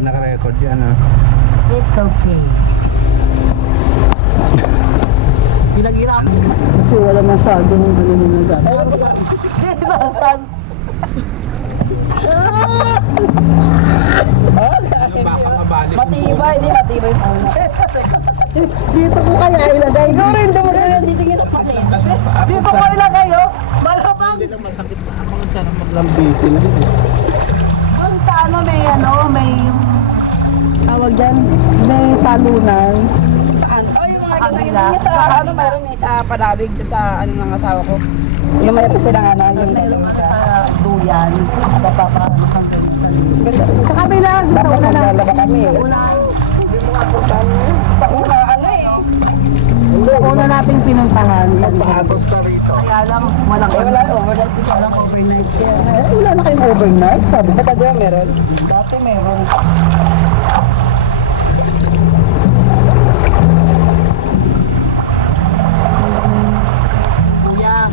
naka-record yan ha. It's okay. Pinaghirap. Kasi wala masyadong ano na dyan. Saan? Baka mabalik. Matibay, hindi matibay pa. Dito ko kaya ilagay. Ikaw rin, dumagal dito yung pati. Dito ko ilagay, oh. Malapang. Hindi lang masakit na ako. Sarap maglambitin din. Kung sa ano, may tawag dyan, may talunan. Saan? Oh, yung mga ganyan sa ano, mayroon yung sa palawig sa ano ng asawa ko. Yung may silang ano, Tapos yung meron ano sa duyan. Papapaano hanggang sa kabila, sa una na. kami. Sa una. Sa una, ano eh. Sa una nating pinuntahan. Paatos ka rito. Kaya lang, walang overnight. Walang overnight kaya. Wala na kayong overnight, sabi ko. Baka dyan meron. Dati meron. Kuya,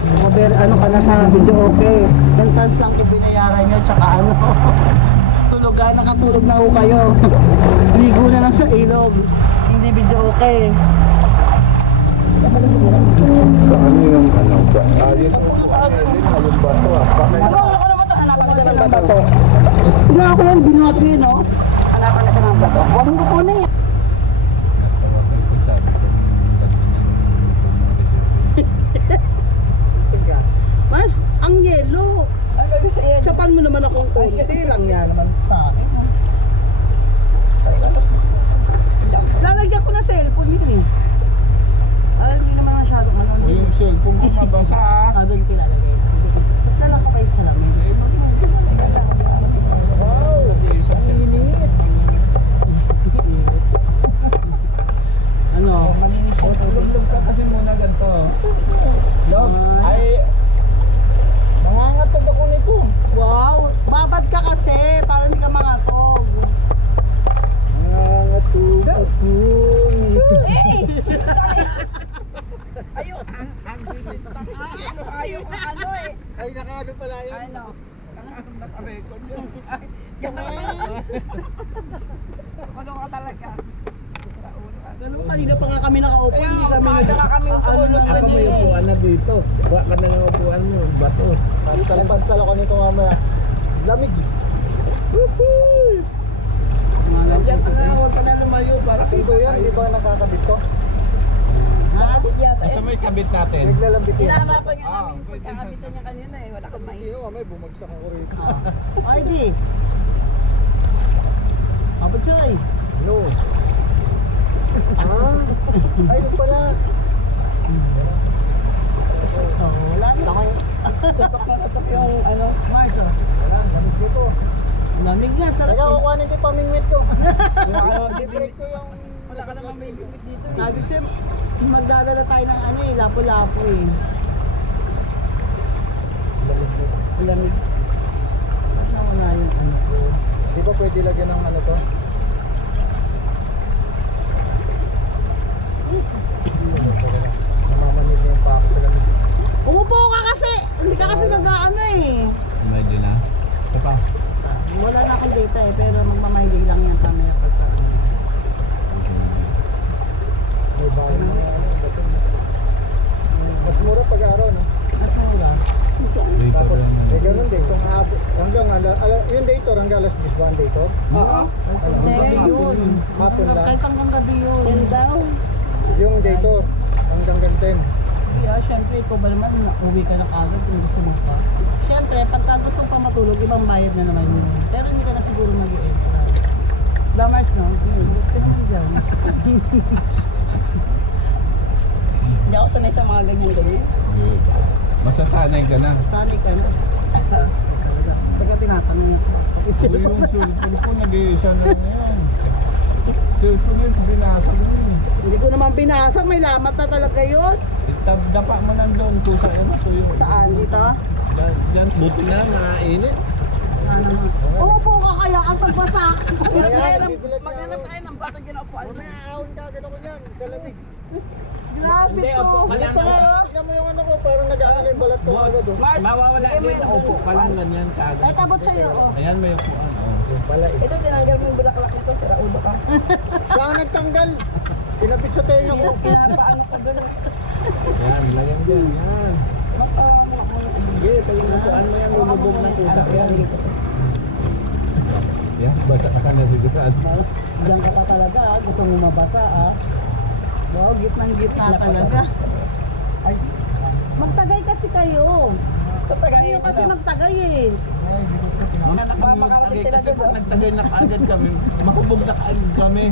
ano ka na sa video, okay. Entrance lang yung binayaran nyo, tsaka ano. Tulugan, nakatulog na ho kayo. Ligo na lang sa ilog. Hindi video okay. Ano yung ano ba? Ayos mo po. Yung bato ah. Bakit? Ano naman ito? Hanapan na siya ng bato. Pina ako yan, binuhat ko yun, no? Hanapan na siya ng bato. Huwag mo kukunin yan. Mas, ang yelo. Ang gabi sa iyo. Tsapan mo naman akong konti lang yan naman sa akin. Lalagyan ko na cellphone yun eh. Hindi naman masyadong ano. Yung cellphone ko mabasa ah. Doon kilalagay. Ba't na lang ko kayo sa lamin? Wow! Isang Init. Ano? Tulog ka kasi muna ganito. Log, ay mangangatog ako nito. Wow! Babad ka kasi para hindi ka mangatog. Mangangatog ako nito. Ayaw. Ayaw ka ano eh. Ay, nakaano pala yun. Ano? Naka-record yun. Ano ka talaga? Ganun kanina pa nga kami nakaupo. Kaya Hindi kami umaga ka kami utulog lang Ako may eh. upuan na dito. Buwa ka na lang upuan mo. Bato. Pantal ako nito mamaya. Lamig. Woohoo! Nandiyan ka na. Huwag ka na lumayo. Para kito yan. Di ba nakakabit ko? Nakabit yata Asa eh. may kabit natin? Naglalambit yan. Inahanapan nga namin yung pwede pagkakabitan niya kanina eh. Wala kang Hindi mais. ko may bumagsak ako rito. Ay, di. Abot siya eh. No. Ay, yun pala. Wala na. Tutok na tutok yung ano. Mars, oh. Wala, lamig dito. Lamig nga, sarap Teka, eh. kukuhanin ko yung pamingwit ko. Wala ka naman Bibreak ko yung... Wala ka naman may bibit dito eh. Sabi siya, magdadala tayo ng ano eh, lapo-lapo eh. Lamig. Ba't nawala yung ano ko? Di ba pwede lagyan ng ano to? Namamanig na yung pa ako sa lamig. Umupo ka kasi! Hindi ka kasi nag-ano eh. Medyo na. Isa pa. Wala na akong data eh, pero magmamahigay lang yan tamaya pagka. May bahay na ano, bato. Mas mura pag araw, no? At mura. Tapos, eh ganun din. Kung hanggang, yung dator, hanggang alas 10 ba ang dator? Oo. Hanggang gabi yun. Hapon lang. Kahit hanggang gabi yun. Yan daw. Yung dator, hanggang ganten. Kaya syempre, ikaw ba naman, uwi ka na kagad kung gusto mo pa. Syempre, pagka gusto mo pa matulog, ibang bayad na naman yun. Pero hindi ka na siguro mag-i-extra. Damars, no? Huwag ka naman dyan. Hindi ako sanay sa mga ganyan-ganyan. Masasanay ka na. Sanay ka na. Teka, tinatanong ako. O yung cellphone ko, nag-iisa na yan. Cellphone yun, binasag mo yun. Hindi ko naman binasag, may lamat na talaga yun. Dapa mo nandun, tusa mo tuyo. Saan? Dito? Diyan, buti na, mainit. Umupo ka kaya ang pagbasak. Maghanap tayo ng batang ginaupuan. Ahon ka, gano'n ko yan, sa lamig. Grabe to. Tignan mo yung ano ko, parang nag-ano na yung balat ko agad, oh. Mawawala din, upo ka lang ganyan kagad. Ay, tabot sa'yo. Oh. Ayan, may upuan. Oh. Yung pala eh. Ito, tinanggal mo yung bulaklak nito. Sira ulo ka. Saan nagtanggal? Pinapit sa tenga ko. Pinapaano ko doon. Yan, lagyan mo dyan. Yan. Basta mo ako. Sige, pag yung upuan mo yan, lumubog ng pusa. Yan. Yan, basa ka na sigurad. Diyan ka pa talaga, gusto mo mabasa Wow, gitnang-gitna talaga. Ay, magtagay kasi kayo. Tatagayin Kayo ko kasi sa... magtagay eh. Makakarating sila Kasi doon. pag nagtagay na kaagad kami, makubog na kaagad kami.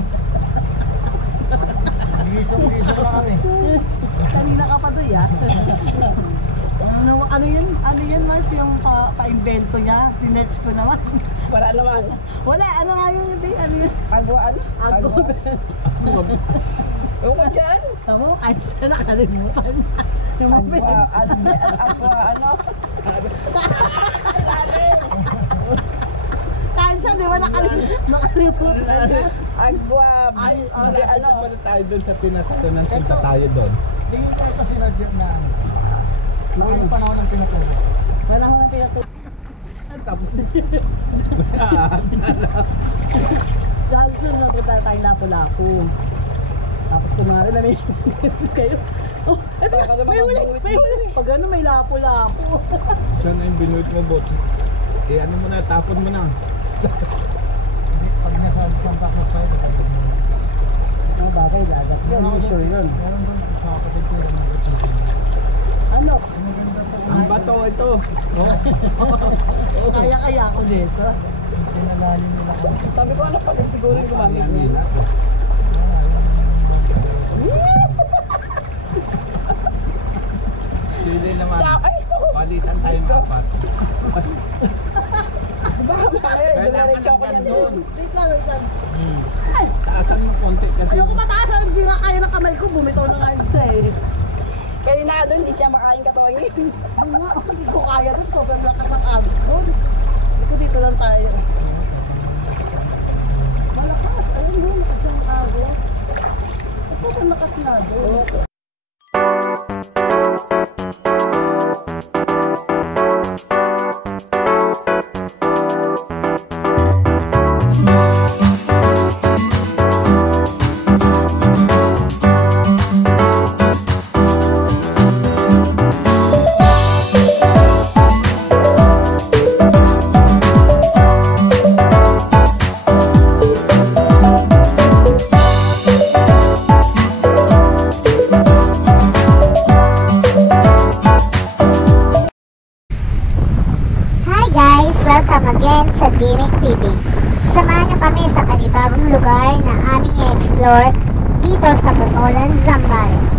Gisong-gisong na kami. Kanina ka pa doy Ano yan Mars, yung pa-invento niya? Sinerch ko naman. Wala naman. Wala, ano nga yun, hindi, ano yun? Agwaan. Ako. Ewan ko dyan. Tamo, kahit siya nakalimutan na. Yung mapit. Agwa, ano? Kahit siya, di ba nakalimutan na? Agwa. Ay, Hindi, ano? Pala tayo doon sa tinatalo ng punta tayo doon. Tingin tayo sa sinadyan na ano. Noong panahon ng pinatulog. Panahon ng pinatulog. Tapos. Dahil sunod tayo lapu-lapu. Tapos kumari na kayo. Oh, eto, may huli, may huli. Pag ano, may lapu-lapu. Saan na yung binuit mo, bot? Eh, ano mo na, tapon mo na. Pag nasa Santa Cruz tayo, Ano bagay, dagat yun, sure yun. meron doon sa kapatid ko yung Ano? Ang bato, ito. Kaya-kaya ako dito. pinalalim nila kami. Sabi ko, ano pala siguro yung gumamit Yan niya. nila. Pili naman. Ay, Palitan tayong apat. baka mamaya, Kailangan dumiretso ako hanggang niyan doon. Wait lang, wait lang. Ay, Taasan mo konti kasi. ayoko mataas. Hindi nga kaya ng kamay ko. Bumitaw na nga isa eh. Kaya na doon, hindi siya makain katuwang eh. Ano nga, hindi ko kaya doon. Sobrang lakas ng agos doon. Dito lang tayo. Malakas. Ayun mo, lakas ng agos. Sobrang lakas na doon. Hi guys! Welcome again sa Direk TV. Samahan nyo kami sa panibagong lugar na aming i-explore dito sa Botolan, Zambales.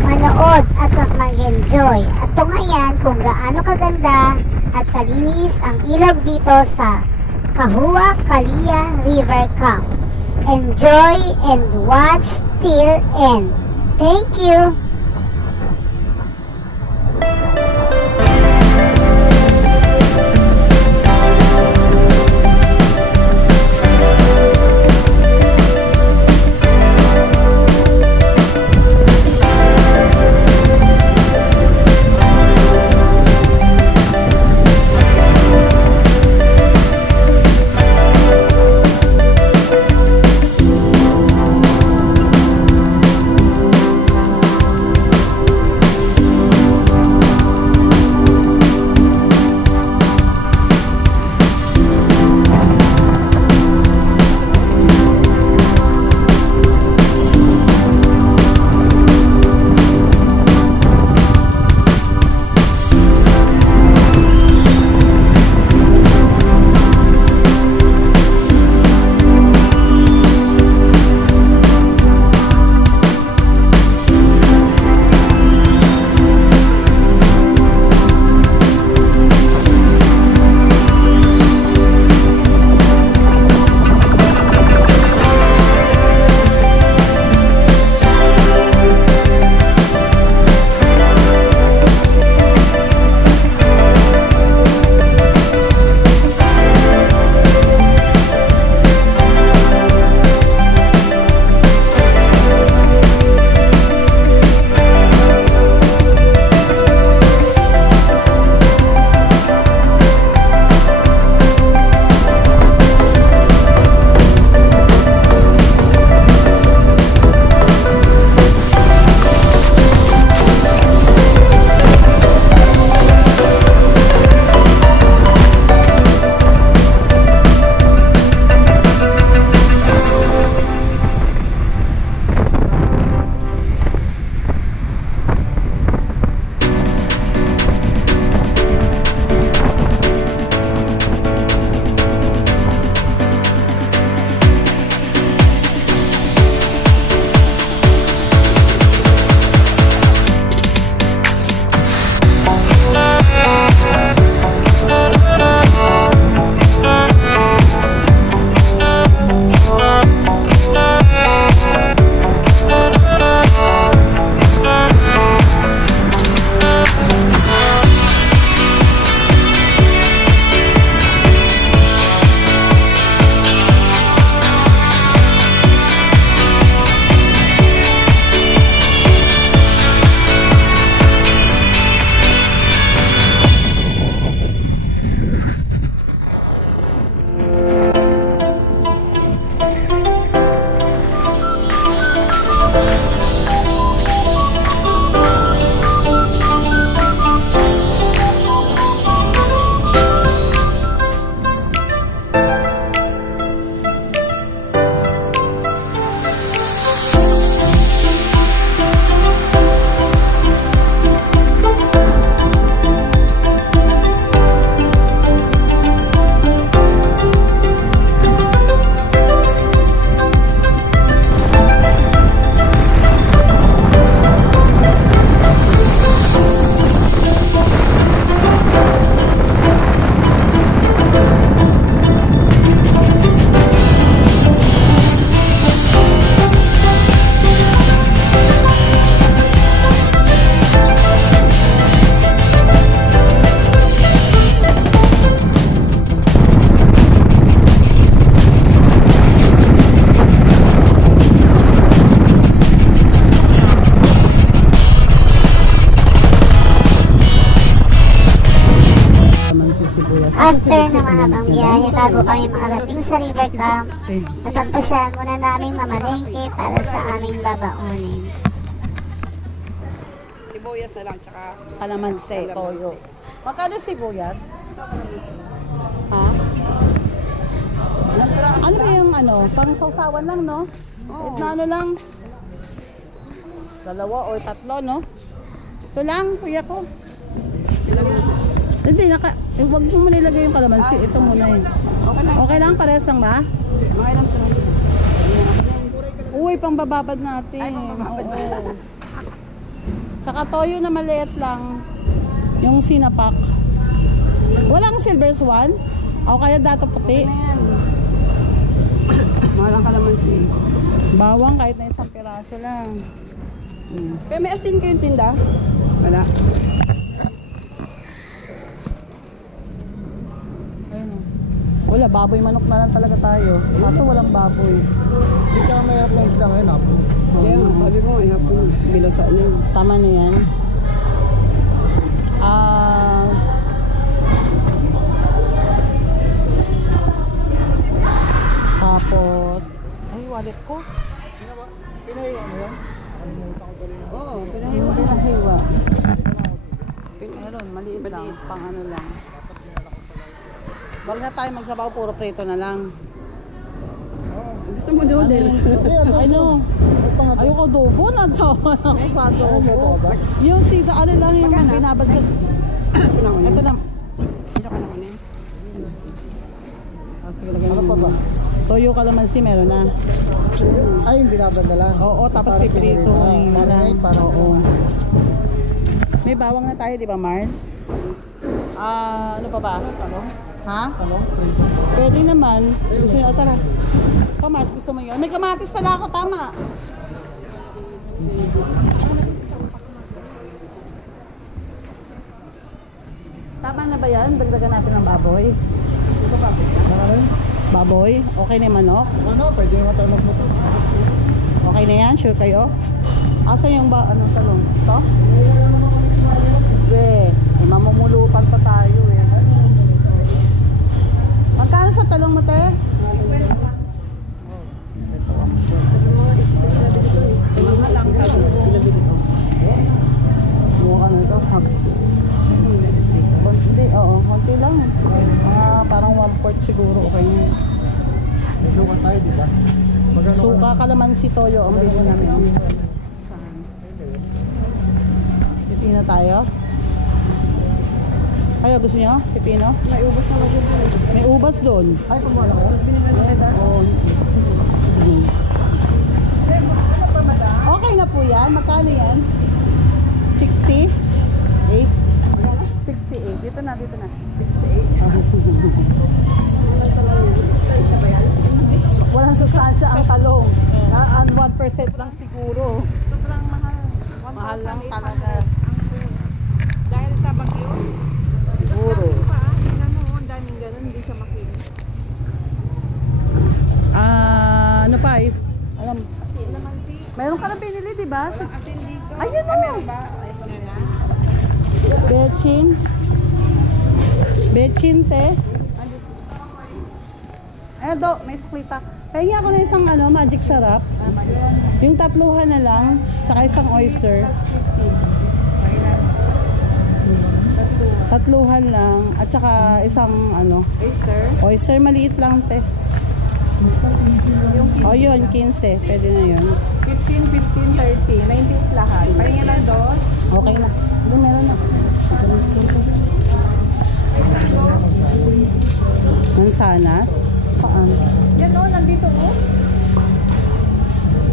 Manood at mag-enjoy at tunghayan kung gaano kaganda at kalinis ang ilog dito sa Kahua Kalia River Camp. Enjoy and watch till end. Thank you! biyahe bago kami makarating sa river camp, natagpasyahan muna namin mamalengke para sa aming babaunin. Sibuyas na lang, tsaka Kalamansi, toyo. Magkano sibuyas? Ha? Ano ba yung ano? Pang sausawan lang, no? Na ano lang? 2 o 3, no? Ito lang, kuya ko. Hindi, huwag mo muna ilagay yung kalamansi. Ito muna yun. Okay lang, parehas lang ba? mga ilang turon. Uy, pang bababad natin. Oo. Saka toyo na maliit lang. Yung sinapak. Walang silver swan? O kaya dato puti? Mga lang kalamansi. Bawang kahit na 1 piraso lang. Kaya may asin kayong tinda? Wala. Ayun o. Wala, baboy manok na lang talaga tayo. Kaso walang baboy. Hindi ka mahirap na isda ngayon, Apo. Kaya nga, sabi ko, ay hapon. Bilasaan na yun. Tama na yan. Tapos, ay wallet ko. Pinahiwa mo yan? Oo, Yung pinahiwa. Meron, maliit lang. Pang ano lang. Wag na tayo magsabaw, puro prito na lang. gusto mo noodles? Ano? Ayoko adobo, nagsawa na ako sa adobo. Yung sita, ano lang yung binabad sa... Ito lang. Ito ka naman eh. Ano pa ba? Toyo kalamansi meron na. Ay, yung binabad na lang. Oo, tapos piprito na lang. Oo. May bawang na tayo, di ba, Mars? Ano pa ba? Ha? Pwede naman. Gusto nyo, tara. Mars, gusto mo yun? May kamatis pala ako, tama. Tama na ba yan? Dagdagan natin ng baboy. Baboy? Okay na yung manok? Ano, pwede yung matanong mo to. Okay na yan? Sure kayo? Asa yung anong talong? Ito? Eh, mamumulupan pa tayo eh. Magkano sa talong mo, te? Mga lang Mukha na ito. Konti, oo, konti lang. Parang 1/4 siguro, okay na. May suka tayo, di ba? Magkano Suka, kalamansi, toyo, ang bili namin. Pipino tayo? Kayo, gusto nyo? Pipino? May ubos na mag-ubos. May ubas doon. Ay, kumuha ko. Oo. Okay na po yan. Magkano yan? 60? 8? 68. Dito na, dito na. 68. Walang sustansya ang talong. Ang 1% lang siguro. Sobrang mahal. Mahal lang talaga. Dahil sa bagyo. Siguro. Tingnan mo, ang daming ganun, hindi siya makinis. Ano pa? Alam, Asin naman si. mayroon ka na binili, di ba? Asin dito. Ayun o. Meron ba? Ay, ito na yan. Bechin. Bechin, te. Do, may suklita. Pahingi ako na isang magic sarap. Yung 3 na lang, saka isang oyster. 3 lang, at saka isang Oyster. oyster maliit lang, te. O yun, 15. Pwede na yun. 15, 15, 30. 98 lahat. Pahinga lang doon. Okay na. Hindi, meron na. Mansanas. Saan? Yan o, nandito o.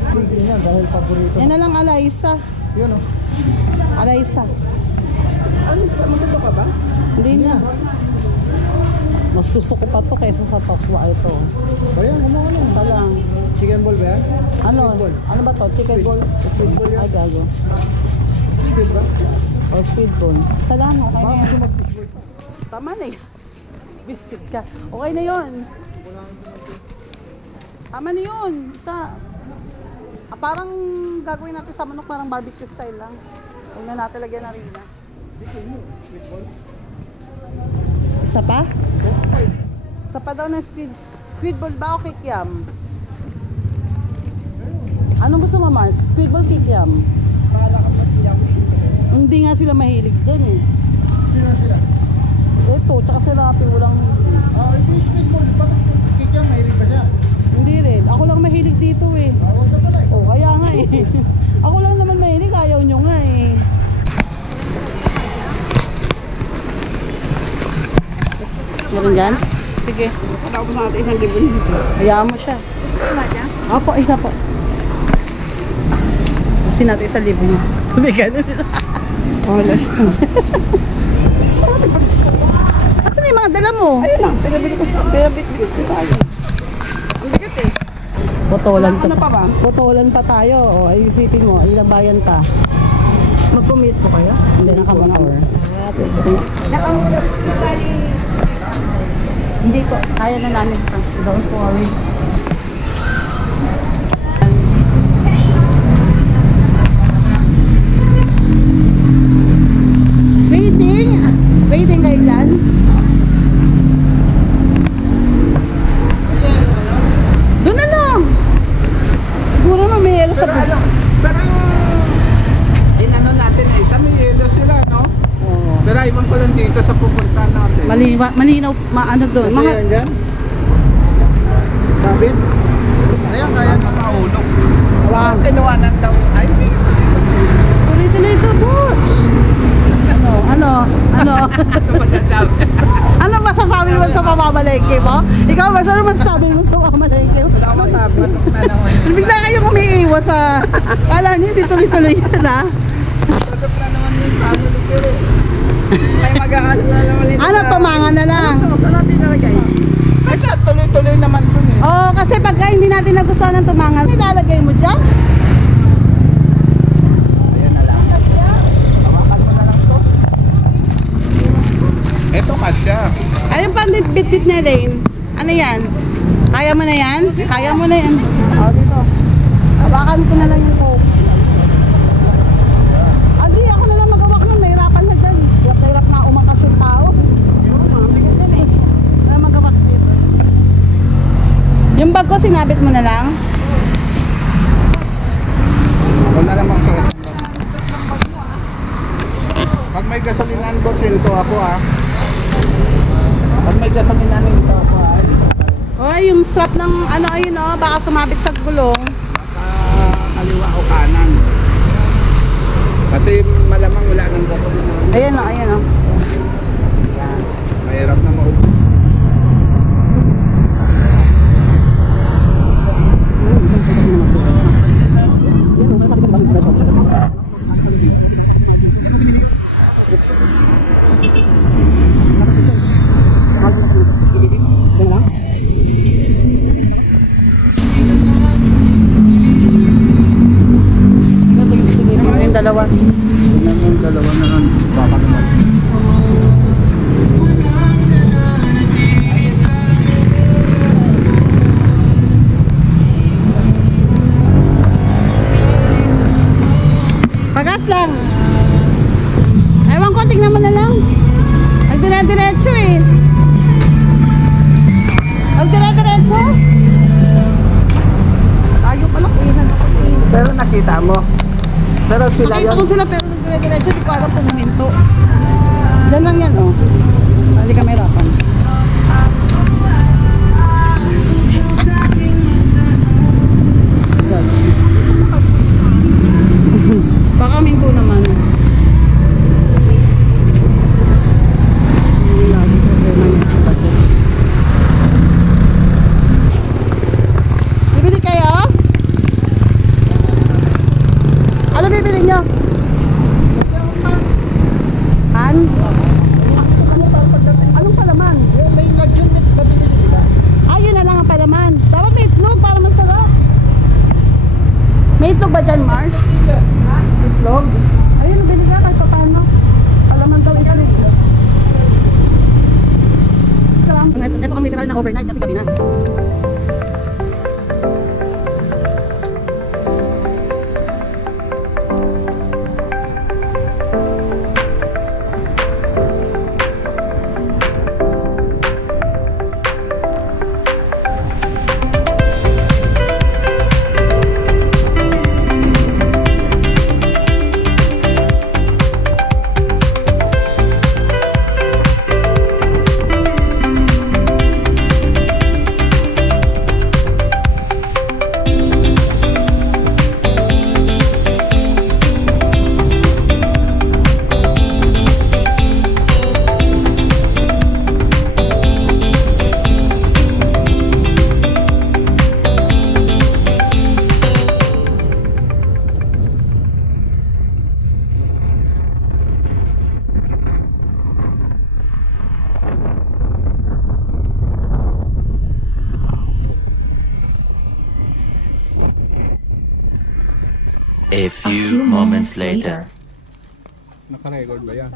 Sige niya, dahil paborito. Yan na lang, Alaysa. Yun o. Alaysa. Ano, magkano ka ba? Hindi na. Mas gusto ko pa to kaysa sa tokwa ito. O yan, kumuha na. Ito lang. Chicken ball ba yan? Ano? Squid ball. Ano ba to? Chicken ball? Squid ball yan. Ay, gago. Squid ba? O, squid ball. Isa lang, okay na Baka yan. gusto mag-fish ball. Tama na yun. Visit ka. Okay na yun. Tama na yun. Isa. Parang gagawin natin sa manok, parang barbecue style lang. Huwag na natin lagyan na rina. Isa pa? Sa pa daw ng squid ball ba o kikiam? Anong gusto mo, Mars? Squid ball, kikiam? Bahala ka mas sila. Hindi nga sila mahilig dyan eh. Sino sila? Ito, tsaka si Rapi, walang hilig. Ito yung squid ball. Bakit kikya? Mahilig ba siya? Hindi rin. Ako lang mahilig dito eh. Huwag ka pala eh. Oh, kaya nga eh. Ako lang naman mahilig, ayaw nyo nga eh. Meron dyan? Sige. Tapos natin isang gibon. Hayaan mo siya. Opo, isa po. Kasi natin isa libo niya. Sabi gano'n. Wala siya. Asan yung mga dala mo? Ayun lang, pinabili ko ko tayo. Ang bigat eh. Putulan to. Ano pa ba? Putulan pa tayo. O, ay isipin mo, ilang bayan pa. Mag-commute po kayo? Hindi na kamotor. Hindi po. Kaya na namin ito. Don't worry. Waiting. Waiting kayo dyan. Doon na lang. Siguro na may yelo sa buhay. Pero inano natin eh, sa may yelo sila, no? Oo. Pero iwan ko lang dito sa pupunta natin. Malinaw, maano doon. Kasi yan dyan? Sabit? Ayan, kaya na mahulog. Wow. Kinuwanan daw. Ay, Tuloy-tuloy ito, Butch. Ano? Ano masasabi mo sa pamamalengke mo? Ikaw, Mars, ano masasabi mo sa pamamalengke mo? Wala ko masabi. Bigla kayong umiiwas sa... Kala niyo, hindi tuloy-tuloy yan, ha? Sagot na naman yung family ko eh. May mag-aano na naman ito. Ano, tumangan na lang. Saan natin nalagay? Kasi tuloy-tuloy naman dun eh. Oo, kasi pagka hindi natin nagustuhan ng tumangan, ilalagay mo dyan? Ayan na lang. Hawakan mo na lang to. Ito kasya. Ayun pa, bit-bit na Lane. Ano yan? Kaya mo na yan? Kaya mo na yan. O, dito. Hawakan ko na lang yung coke. Adi, ako na lang magawak nun. Mahirapan na dyan. Hirap na hirap na umangkas yung tao. Wala magawak dito. Yung bag ko, sinabit mo na lang. Wala namang suot. Pag may gasolinan ko, silto ako ah. Pag may gasolinan ito ako ah. O, yung strap ng ano, ayun o, baka sumabit sa gulong. Kaliwa o kanan. Kasi malamang wala nang gasolinan. Ayan o, ayan o. Yan. Mahirap na maupo. Yung dalawa. Tingnan mo yung dalawa na lang. Baka naman. Pagas lang. Ewan ko, tignan mo na lang. Nagdire-diretso eh. Nagdire-diretso. Tayo pala, inan ako eh. Pero nakita mo. Pero sila Nakita yun. ko sila pero nagdire-diretso, di ko alam kung huminto. Diyan lang yan oh. Hindi ka mahirapan. Baka minto naman. Lagi problema niya sa bato. Bibili kayo? Ano bibili nyo? Han? Anong palaman? May lagyan na binili diba? Ah, yun na lang ang palaman. Dapat may itlog para masarap. May itlog ba dyan, Mars? Itlog? Ayun, nabili ka kahit pa paano. Palaman daw itlog. Ito kami literal na overnight kasi gabi na. A few moments later. Naka-record ba yan?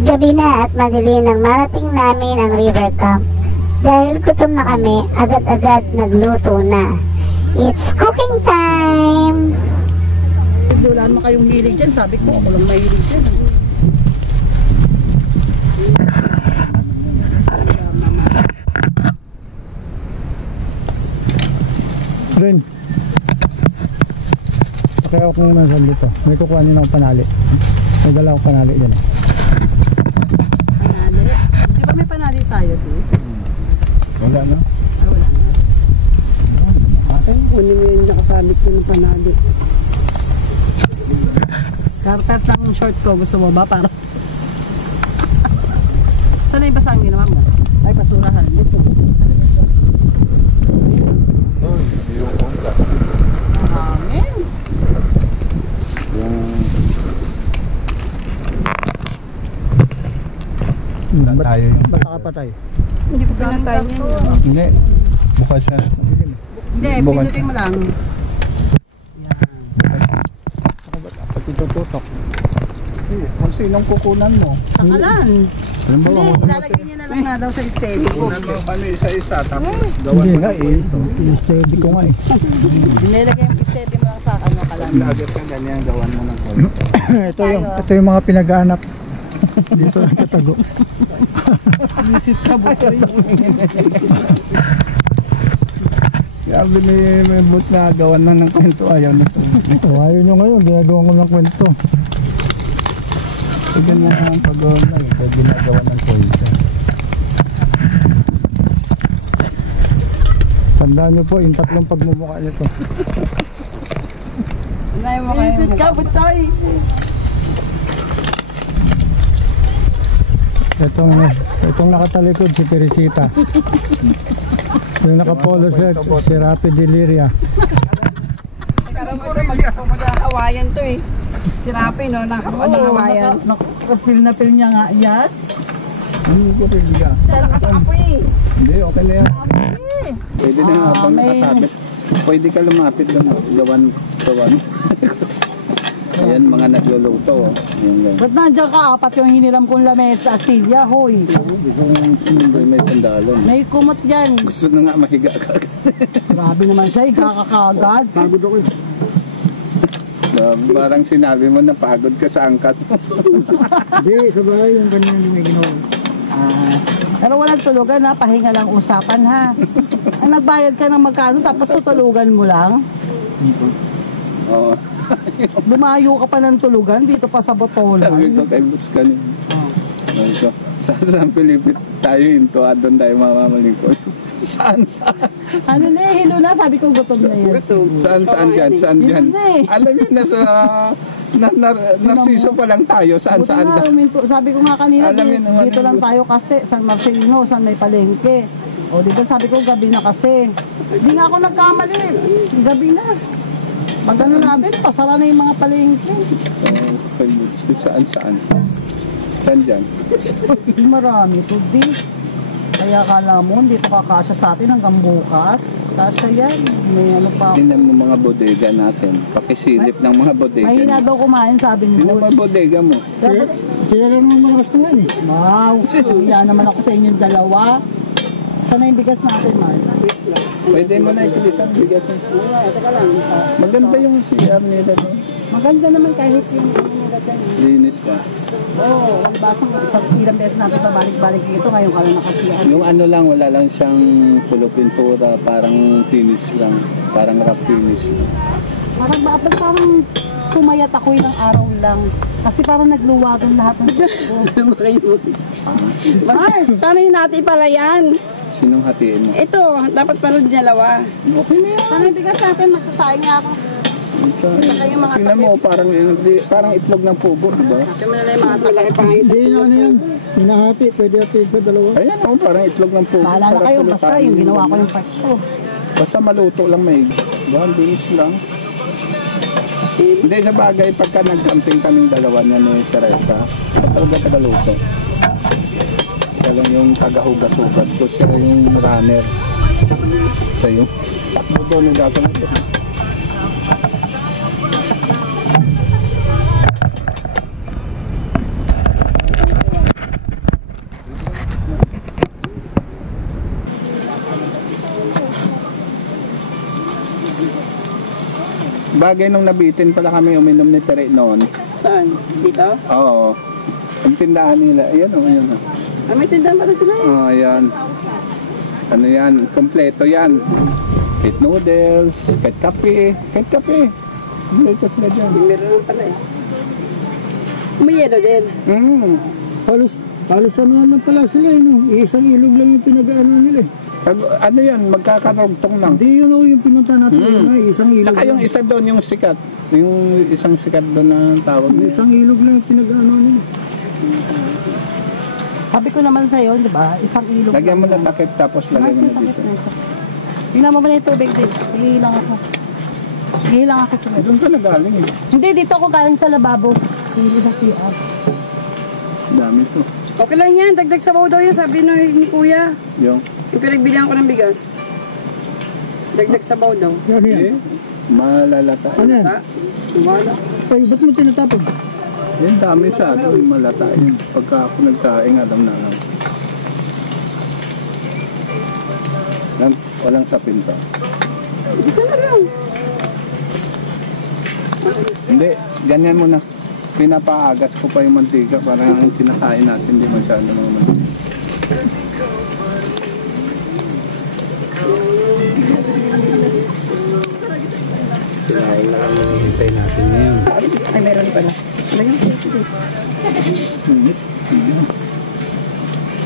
Gabi na at madilim nang marating namin ang river camp. Dahil gutom na kami, agad-agad nagluto na. It's cooking time! Wala naman kayong hilig dyan. Sabi ko, ako lang mahilig dyan. Ren. Kaya ako muna sa dito. May kukuhanin akong panali. May dala akong panali dyan. Panali? Di ba may panali tayo, di? Wala na. Ah, wala na. Ay, kunin mo yung nakasabit ko ng panali. Karpet ng short ko. Gusto mo ba? Para... Saan na yung basa ang ginawa mo? Ay, basurahan. Dito. Amen. Ba't tayo yung... Ba't nakapatay? Hindi ko pinatay niya. Hindi. Bukas siya. Hindi, Bukas. pinutin mo lang. Pag itututok. Kung sinong kukunan mo. Sakalan. Halimbawa, Hindi, lalagay niya na lang nga daw sa steady ko. kukunan mo kami isa-isa. Tapos gawan Hindi mo nga eh. I-steady ko nga eh. Nilagay yung steady mo lang sa ano kalan. Lagi ka ganyan, gawan mo ng konti. ito yung mga pinag-aanap. Dito lang katago. Visit ka bukoy. Sabi ni may boss na gawan na ng kwento. Ayaw na ito. Ayaw nyo ngayon. Ginagawa ko ng kwento. So ganyan ang pag-gawan na yun. Pag ginagawa ng kwento. Tandaan nyo po, yung tatlong pagmumukha nito. Unahin mo kayo. Visit ka bukoy. Itong nakatalikod si Teresita. Yung nakapolo shirt si Rapi Deliria. Karoon mo ito mag-Hawaiian to eh. Si Rapi no, naka-Hawaiian. Nakapil na pil niya nga. Yes? Ano ko rin niya? Naka-apoy. Hindi, okay na yan. Pwede na habang may- nakasabit. Pwede ka lumapit lang gawan. Ayan, mga nagluluto. Ayan, ganyan. Ba't nandiyan ka? Apat yung hiniram kong lamesa. Silya, hoy. May sandalan. May kumot dyan. Gusto na nga mahiga ka. Grabe naman siya. Kakakagad. Pagod ako. Parang sinabi mo na pagod ka sa angkas mo. Hindi, sabay yung ganyan yung may ginawa. Pero walang tulugan ha. Pahinga lang usapan ha. Ang nagbayad ka ng magkano tapos tutulugan mo lang. Oo. Lumayo ka pa ng tulugan dito pa sa Sabi Botolan. ko kay Boots kanina. Sabi ko, sa San Felipe tayo hinto at doon tayo mamamalingkod. Saan? Ano na eh, hilo na. Sabi ko gutom na yan. Saan dyan? Saan dyan? Yun na eh. Alam yun na sa... Narciso pa lang tayo. Saan Buti nga, lang. sabi ko nga kanina, Alam yun naman dito yun. lang tayo kasi, San Marcelino, San may palengke. O di ba sabi ko gabi na kasi. Hindi nga ako nagkamali. Gabi na. Pag ano natin, pasara na yung mga palengke. Kay Boots. Saan? Saan dyan? Marami to di. Kaya kala mo, dito kakasya sa atin hanggang bukas. Kasya yan. May ano pa. Tingnan mo mga bodega natin. Pakisilip ng mga bodega. Mahina daw kumain, sabi ni Sino Butch. ba bodega mo? Dapat, Kaya lang naman mga kastuhan eh. wow, kaya naman ako sa inyong dalawa. Sana yung bigas natin, Mark. Pwede mo na ikilisan bigas mo. Maganda yung CR nila. No? Maganda naman kahit yung nilagyan. Linis pa. Oo, ang basang sa ilang beses natin pabalik-balik dito, ngayon ka lang nakasiyan. Yung ano lang, wala lang siyang pulo pintura, parang finish lang. Parang rough finish lang. Parang tumayat ako ilang araw lang. Kasi parang nagluwagan lahat ng ko. Mars, paano yun natin pala yan? Sinong hatiin mo? Ito, dapat panood dalawa. Okay na yan. Sana yung bigas natin, magsasaing nga ako. yung mga Tingnan mo, parang itlog ng pugo, di ba? Sabi mo na lang yung mga takip. Hindi na ano yan. Hinahapi. Pwede natin sa dalawa. Ayan, oh, parang itlog ng pugo. Bahala na Sarap kayo, ulit basta kainin yung mo. ginawa ko yung pasto. Basta maluto lang may bahan binis lang. Hindi, sa bagay, pagka nag-camping kaming dalawa na ni Teresa, talaga tagaluto. Siya lang yung taga-hugas-hugas ko, siya yung runner. Siya yung takbo doon, yung gagawin ko. Bagay nung nabitin pala kami uminom ni Tere noon. Saan? Dito? Oo. Ang tindahan nila. Ayan o, ayan o. Ah, may tindahan pala sila eh. Oh, ayan. Ano yan? Kompleto yan. Kahit noodles, kahit kape. Kahit kape. Kompleto sila dyan. Meron lang pala eh. May yelo din. Halos ano lang pala sila, no? Isang ilog lang yung pinag-ano nila. Ano yan? Magkakarugtong lang. Hindi yun yung pinunta natin. Isang ilog Saka yung lang. isa doon, yung sikat. Yung isang sikat doon na tawag niya. Isang ilog lang yung pinag-ano nila. Sabi ko naman sa'yo, di ba? Isang ilog. Lagyan mo na takip tapos lagyan mo na dito. Tingnan mo ba na yung tubig din? Hihilang ako. Hihilang ako sa Doon ka nagaling eh. Hindi, dito ako galing sa lababo. Hindi sa CR. Dami to. Okay lang yan. Dagdag sabaw daw yun. Sabi ni Kuya. Yung. Yung pinagbilihan ko ng bigas. Dagdag sabaw daw. Yan yan. Eh, malalata. Ano yan? Ha? Wala. Ay, ba't mo tinatapon? Yan dami sa akin. Malata yun. Pagka ako nagsaing, alam na lang. Walang sapin pa. Isa na lang. Hindi, ganyan mo na. Pinapaagas ko pa yung mantika para ang kinakain natin hindi masyado naman. Kinain na lang yung hintay natin ngayon. Ay, meron pala. Lagyan ko dito.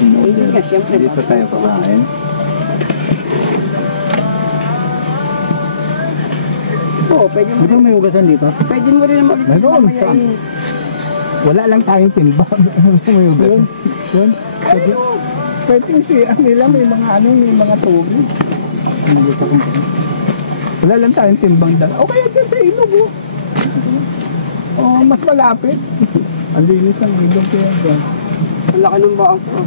Hindi nga, siyempre. Dito tayo kakain. Oo, pwede mo. Di ba may ugasan dito? Pwede mo rin naman ulit. Meron, mamaya saan? eh. Wala lang tayong timba. May ugat. Yan. Pwede siya nila may mga ano, may mga tubig. Wala lang tayong timbang dala. O kaya dyan sa ilog oh. Oh, mas malapit. Ang linis ang ilog kaya dyan. Ang laki ng baang ko.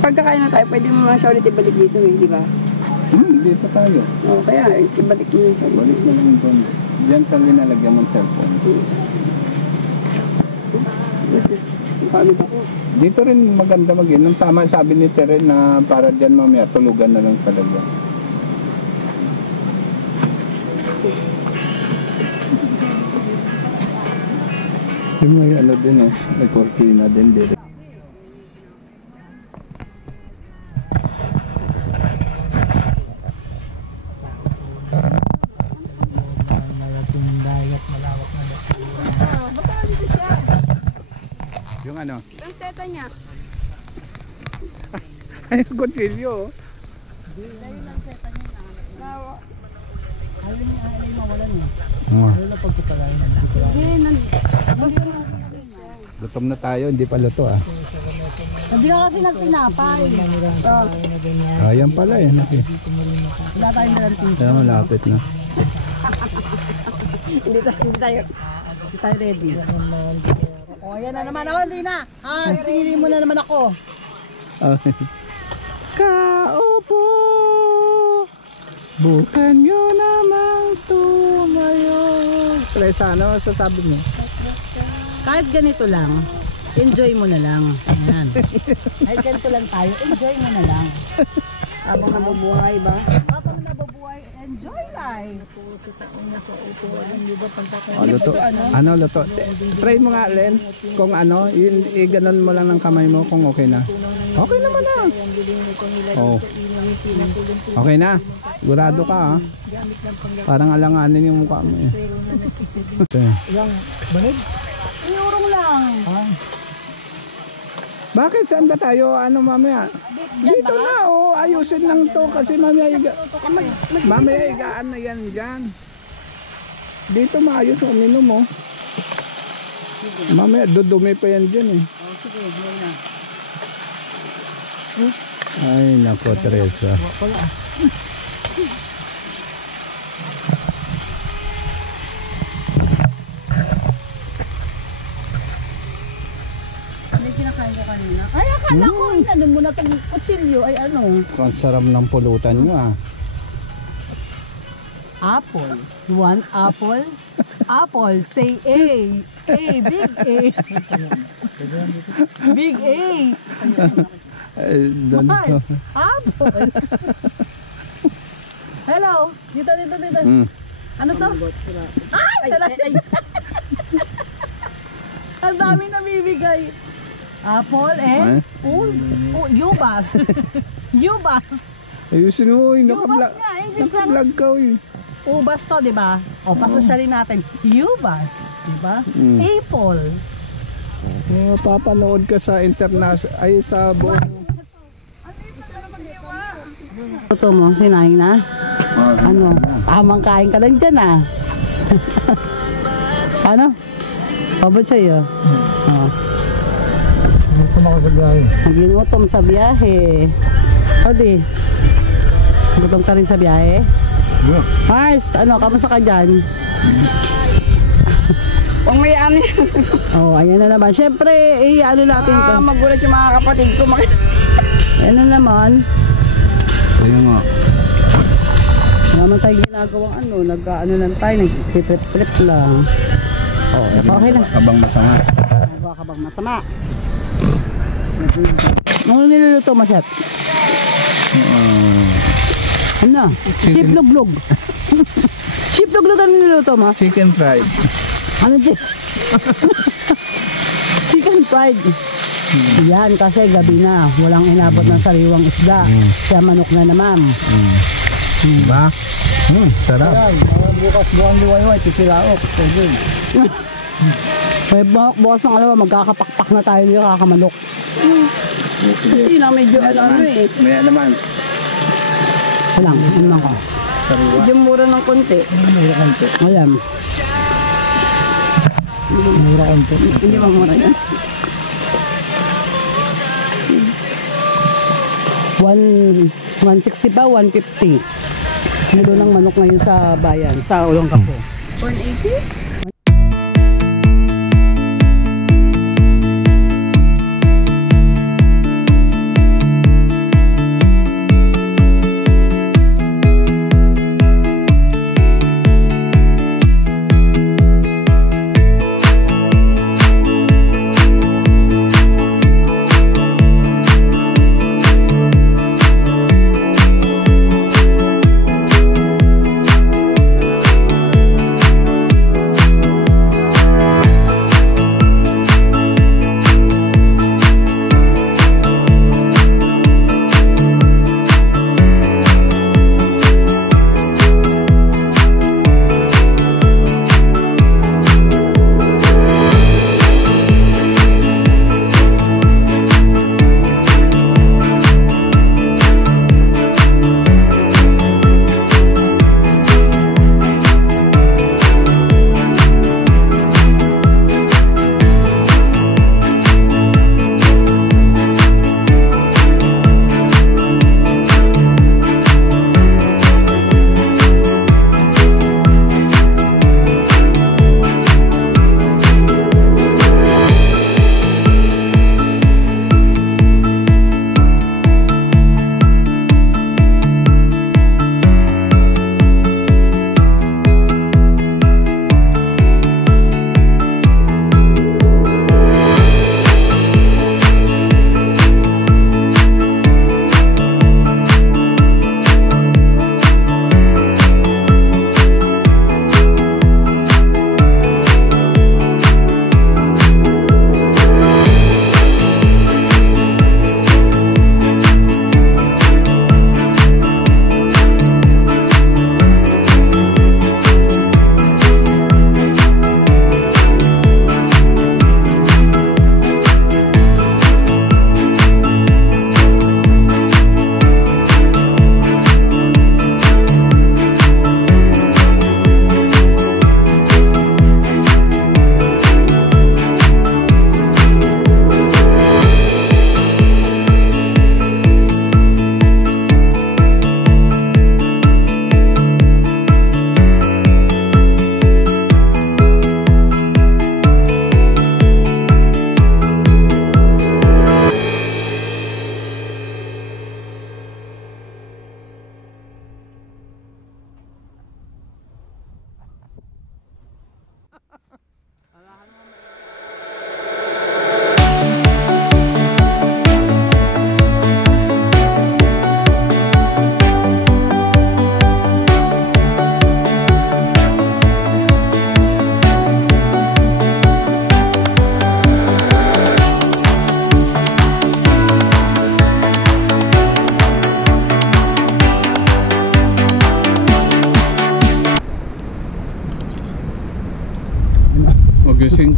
Pagkakain na tayo, pwede mo nga siya ulit ibalik dito eh, di ba? Dito tayo. Oo, kaya ibalik mo siya. Walis na lang doon. Diyan sa linalagyan mong cellphone. Paano ba ko? Dito rin maganda mag-inom. Tama sabi ni Tere na para dyan mamaya tulugan na lang talaga. Yung may ano din oh. May cortina din dito. Yung ano? Ang seta niya. Ay, kutsilyo. Gutom na tayo, hindi pa luto ah. Hindi ka kasi nagtinapay. Ayan pala eh. Wala tayong nalantin. Kaya malapit na. Hindi tayo ready. O, yan na naman ako, hindi na. Singilin mo na naman ako. Kaupo, bukan nyo namang tumayo. Teresa, ano sasabi mo? Kahit ganito lang, enjoy mo na lang. Ayan. Kahit ganito lang tayo, enjoy mo na lang. Habang nabubuhay ba? Habang nababuhay, enjoy life. Luto. Ano luto? Try mo nga, Len. Kung ano, i-ganon mo lang ng kamay mo kung okay na. Okay naman na. Oh. Okay na. Sigurado ka ha. Parang alanganin yung mukha mo eh. Iurong lang. Bakit? Saan ba tayo? Ano mamaya? Dito na oh. Ayusin lang to kasi mamaya higaan na yan dyan. Dito maayos uminom oh. Mamaya dudumi pa yan dyan eh. Ay nako Teresa. Ano yung kinakain ko kanina? Ay, akala ko, ano mo na itong kutsilyo, ay ano? Ang sarap ng pulutan nyo ah. Apple. You want apple? Apple. Say A. A. Big A. Big A. Don't know. Apple. Hello. Dito. Ano to? Ay! Ang dami namimigay. Apple Eh? Yubas. Yubas. Ayusin mo, Yubas nga, English lang. naka-vlog ka, Ubas to, di ba? O, pasosyalin natin. Yubas. Di ba? Apple. Papanood ka sa sa buong... Ito mo, sinaing na? Ano? Tamang kain ka lang dyan ah. Ano? Pabot sa'yo? Oh. Gutom ako sa biyahe. Ginutom sa biyahe. O di. Gutom ka rin sa biyahe? Yeah. Mars, ano, kamusta ka dyan? Kung may ano, Oh, ayan na naman. Siyempre, ano natin to. magulat yung mga kapatid ko. Ayan na naman. Ayun nga. Wala naman tayong ginagawang nag-ano lang tayo, nag-trip-trip lang. Oh, okay lang. Habang masama. Nagawa ka bang masama? Ano niluluto mo, chef? Ano? Chip-luglog. Chip-luglog ano niluluto mo? Chicken fried. Ano chip? Chicken fried. Yan, kasi gabi na. Walang inabot ng sariwang isda. Kaya manok na naman. Diba? Sarap. Bukas buwan liwayway, titilaok. Okay. May bukas ng alawa, magkakapakpak na tayo dito kakamanok. Hindi lang medyo ano eh. Maya naman. Walang, ano ka. Medyo mura ng konti. Ayan. Mura konti. Hindi bang mura yan? 160 pa, 150. Kilo ng manok ngayon sa bayan, sa Olongkapo. 180?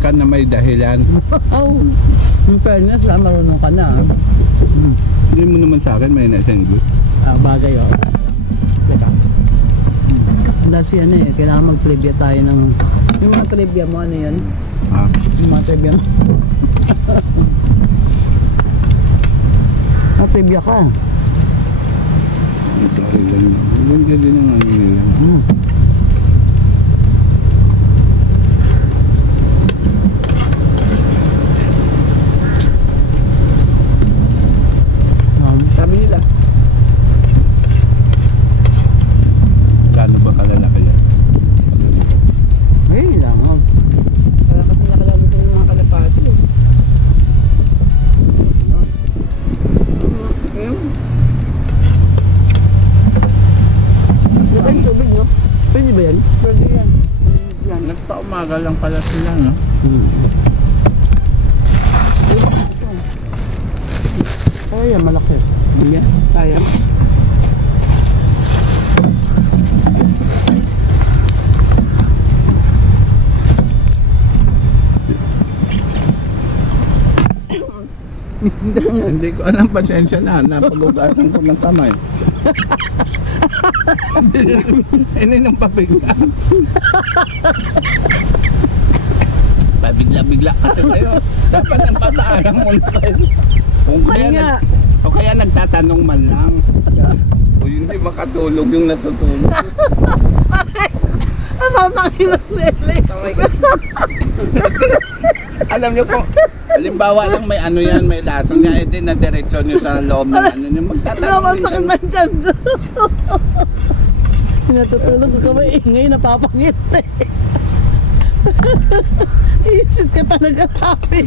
ka na may dahilan. Oh, in fairness lang, marunong ka na. Hindi mo naman sa akin may nasenggo. Bagay oh. Teka. Kasi ano eh, kailangan mag-trivia tayo ng... Yung mga trivia mo, ano yan? Ha? Yung mga trivia mo. Trivia ka. Ito rin lang. Ganda din ang ano nila. Sabi nila. Gaano ba kalalaki yan? Ay, lang oh. Para kasi nakalami sa mga kalapati. Yung tubig no? Pwede ba yan? Pwede yan. Malinis yan. Nagpaumaga lang pala sila, no? Ay, malaki. Hindi. Sayang. Hindi ko alam, pasensya na. Napag-ugasan ko ng kamay. Ini ng pabigla. Pabigla-bigla kasi kayo. Dapat ang pataanan mo na kayo. O kaya nagtatanong man lang. O hindi makatulog yung natutulog. Napapakilap Lele. Alam niyo kung halimbawa lang may ano yan, may lason niya, edi na diretsyon niyo sa loob ng ano niyo, magtatanong Masakit na dyan. Natutulog ko maingay, napapangit eh. Iisip ka talaga namin.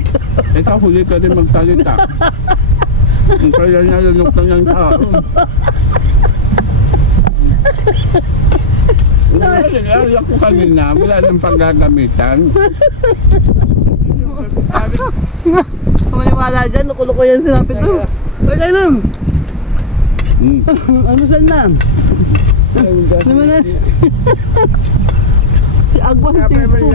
Ikaw huli ka din magsalita. Ang kaya nalunok na niyang tao. Nalunok ko kanina, wala nang paggagamitan. Maniwala dyan, luko-luko yan sinapit to. Okay lang. Almusal na. Naman na. Si Agwang Tispo.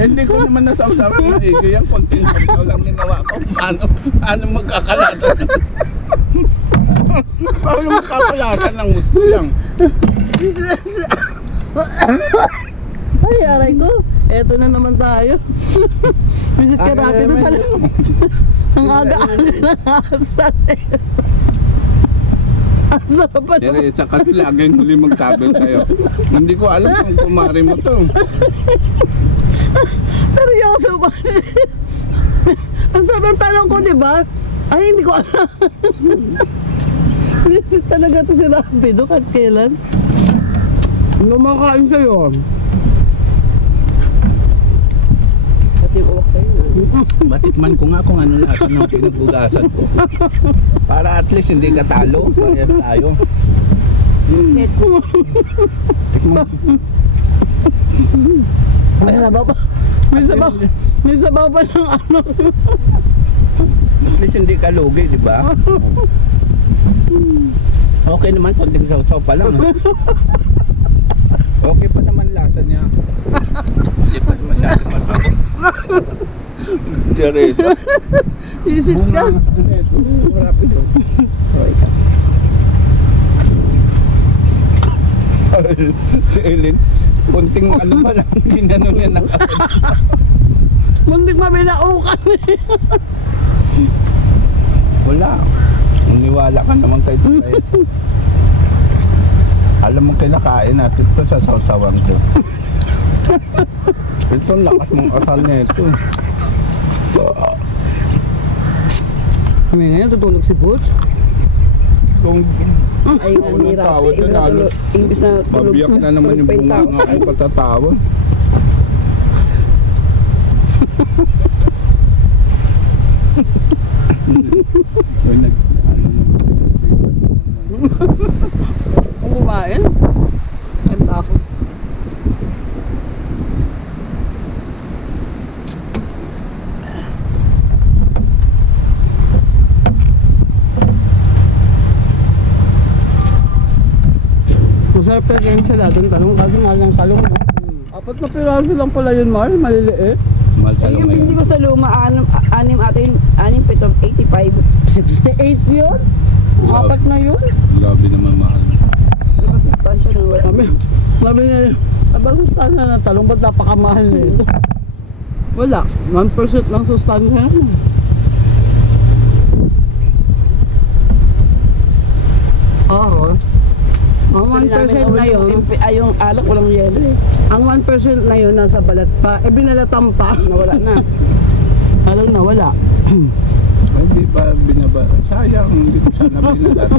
Hindi ko naman nasawsawan na igi yan. Konting sabaw lang ginawa ko. Paano magkakalatan? Paano magkakalatan ng gusto lang? Ay, aray ko. Eto na naman tayo. Visit ka rapido talaga. Ang aga-aga na asal. Ang sarap pa naman. Teresa kasi laging huli magtabel sa'yo. Hindi ko alam kung kumari mo to. Seryoso ba? Ang sarap ng tanong ko, di ba? Ay, hindi ko alam. Visit talaga to si Rapido kahit kailan. Ano makakain sa'yo? Matikman ko nga kung ano lasa ng pinagbugasan ko. Para at least hindi ka talo. Parehas tayo. Tikman. May sabaw pa. May sabaw pa ng ano. At least hindi ka lugi, di ba? Okay naman, konting sausaw pa lang. Okay pa naman lasa niya. Hindi pa masyado masabot. Direto. Isit ka. Rapido. Si Ellen, kunting ano pa lang ginano niya nakapag. Muntik mabilaukan eh. Wala. Maniwala ka naman kay Teresa. Alam mo kinakain natin ito sa sausawan ko. Ito ang lakas mong asal nito. Ano yan? Tutulog si Butch? Kung Ay, ako ng tawad na lalo, Imbis na tulog. mabiyak na naman yung bunga nga ang patatawad. Uy, Kung kumain? Ang tako. Masarap talaga yung saladong talong. Kaso nga lang talong. No? Apat na piraso lang pala yun, Mar. Maliliit. Mahal ka Eh, lang yung ngayon. hindi ko sa luma, 85. 68 yun? Ang apat na yun? Grabe naman mahal. Tansya na wala. Sabi niya, abang sustansya na talong, ba't napakamahal na ito? Wala, 1% lang sustansya na. Oo. Ang 1% na yun, Yung alak, walang yelo eh. ang 1% na yun nasa balat pa, eh binalatan pa. Nawala na. Alam na, wala. Ay, di ba binaba? Sayang, hindi ko sana binalata.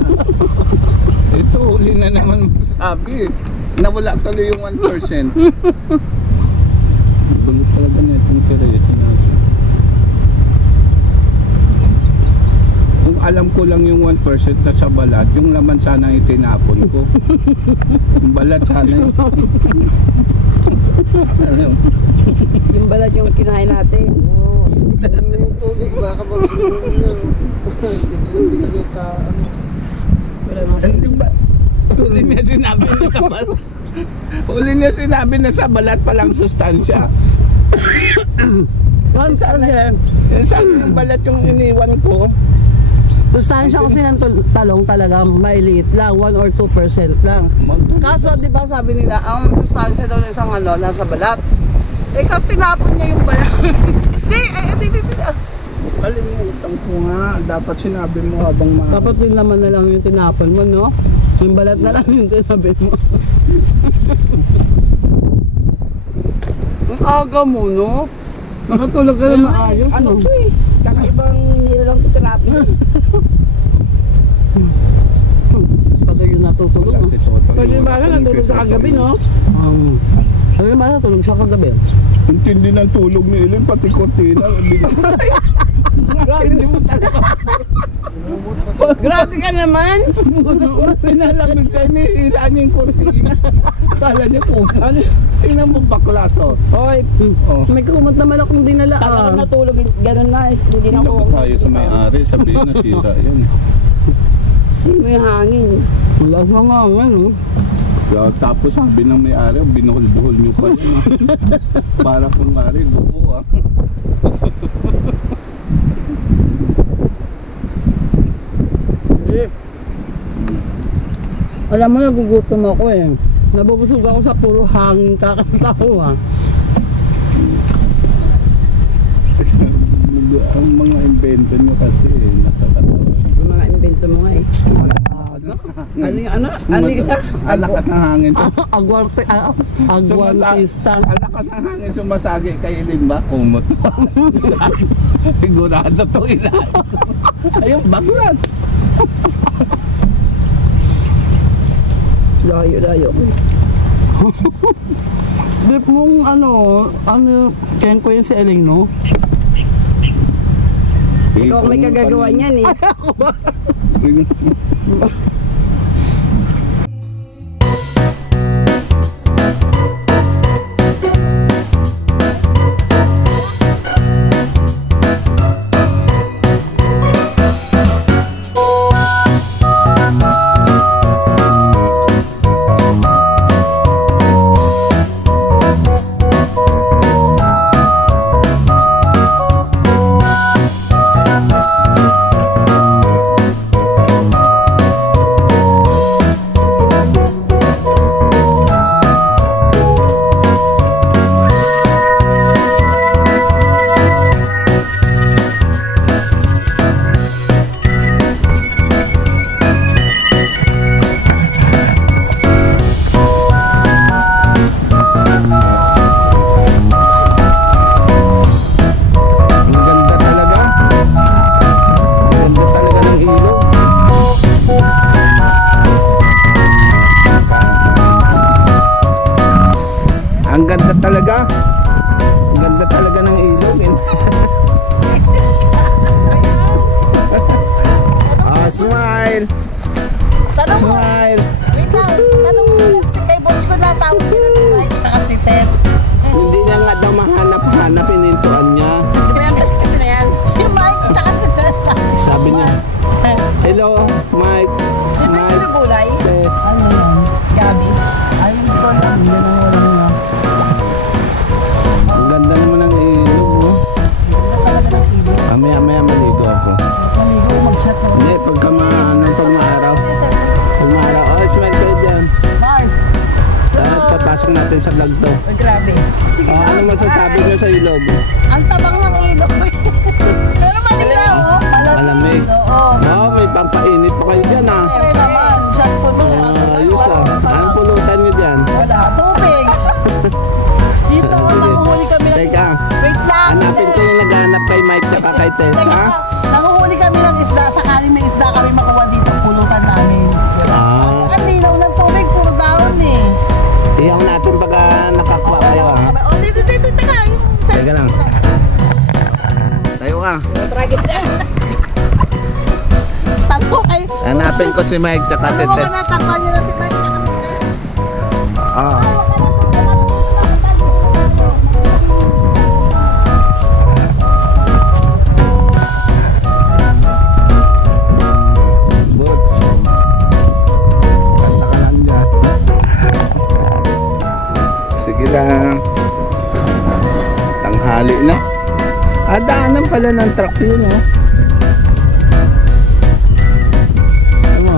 Ito, uli na naman masabi. Nawala tuloy yung 1%. Bulot talaga na itong seryoso natin. Kung alam ko lang yung 1% na sa balat, yung laman sana ang itinapon ko. Yung balat sana yun. Alam, Yung balat yung kinain natin. Yung tubig, baka mag-inom yun. Hindi ka, hindi ba? Uli niya sinabi na sa balat. Uli niya sinabi na sa balat palang sustansya. Yan kasi, Saan yung balat yung iniwan ko? sustansya kasi ng talong talaga mailiit lang, 1 or 2% lang. Kaso, di ba sabi nila, ang sustansya daw ng isang ano, nasa balat. Eh, kasi tinapon niya yung balat. Di. Kalimutan ko nga. Dapat sinabi mo habang mga... Dapat yung laman na lang yung tinapon mo, no? Yung balat na lang yung tinabi mo. Ang aga mo, no? Nakatulog ka na maayos, no? Ano to eh? Kakaibang nilalang ito therapy. Pag yun natutulog, no? Pwede ba na natulog sa kagabi, no? Ano ba natulog siya kagabi? Intindi ng tulog ni Ellen, pati kortina. Hindi mo talaga. Grabe ka naman! Pinalamig ka, nihila niya yung kortina. Kala niya kung Ano? tingnan mo baklaso. Oy, Oh. May kumot naman akong dinala. kala ko natulog, ganun na, hindi na ako. tayo sa may-ari, sabihin na sira yun. Hindi mo yung hangin. Wala sa nga, ano? Tapos sabi ng may-ari, binuhol-buhol niyo pa yun. Para kung mari, buo ah. Alam mo, nagugutom ako eh. Nabubusog ako sa puro hangin kakasawa. Ang mga invento niyo kasi, nakakatawa. Yung mga invento mo nga eh. Ano yung ano? Ano yung isa? Alakas ng hangin. Agwarte, agwantista. Alakas ng hangin sumasagi kay Ellen ba? Umot. Sigurado to ilan. Ayun, baklat. Layo. Dip mong ano, kaya ko yun si Eling, no? Ikaw ang may kagagawa niyan eh. Opo. Mamigo, mag-chat mo. Hindi, pag maaraw. Pag maaraw. Oh, smile kayo dyan. Mars. Papasok natin sa vlog to. Ay, grabe. Ano masasabi nyo sa ilog? Ang tabang ng ilog. Pero malinaw, oh. Malamig. Oo. Oh, may pampainit pa kayo dyan ah. Siyempre naman, shot puno. Ayos ah. Anong pulutan nyo dyan? Wala, tubig. Dito, nanguhuli kami ng Teka, Wait lang. hanapin ko yung naghahanap kay Mike tsaka kay Tess, Teka, ha? nanguhuli kami ng isda. Sakaling may isda kami makuha dito, pulutan namin. Ah, Ang linaw ng tubig, puro daon eh. iyaw natin pagka nakakuha kayo, ha? Oh, dito, teka. Teka lang. Tayo ka. Tragis na. Tanto kay... Hanapin ko si Mike tsaka si Ano ka Tess. na, takpan niyo na si Mike. Ah. Boots. Kanta ka lang dyan. Sige lang. Tanghali na. Daanan pala ng truck yun, oh. Alam mo.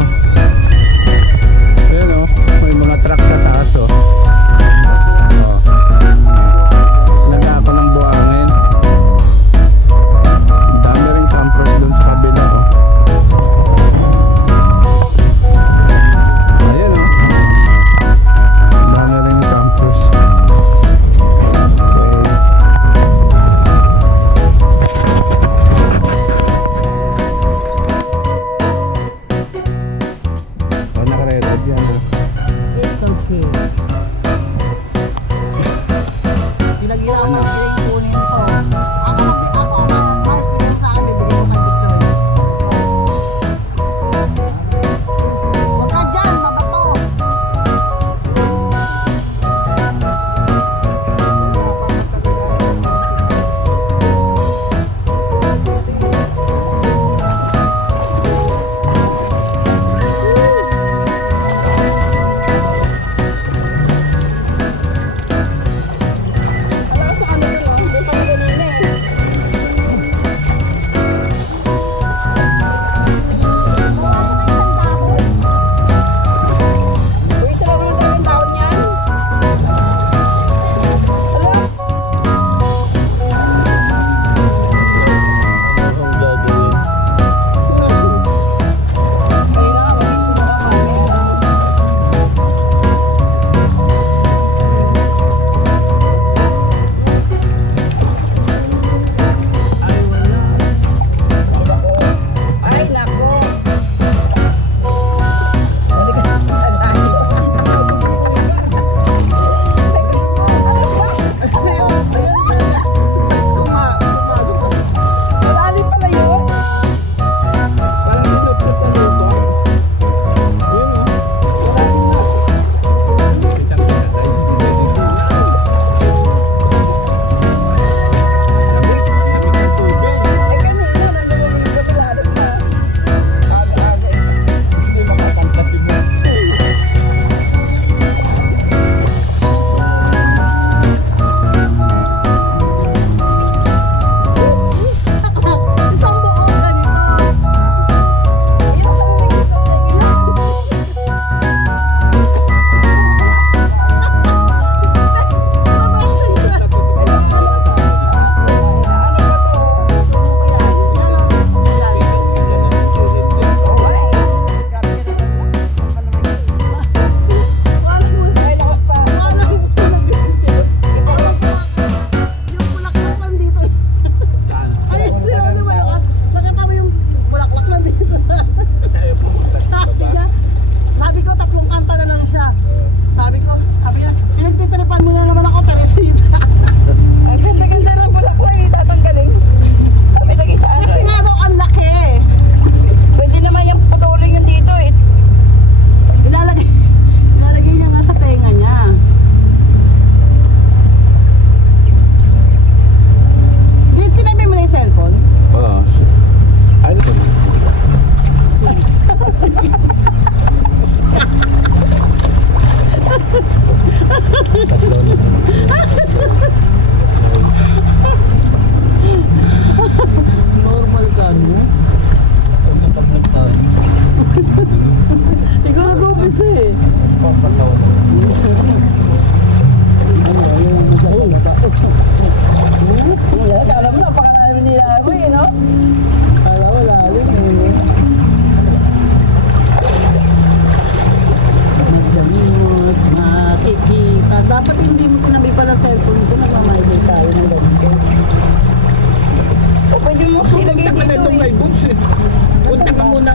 Ayan, oh. May mga truck sa taas, oh. Oh. Nagka ako ng buhangin. Ang dami rin campers dun sa kabila, oh. Ayan, oh. Ang dami rin campers. Okay.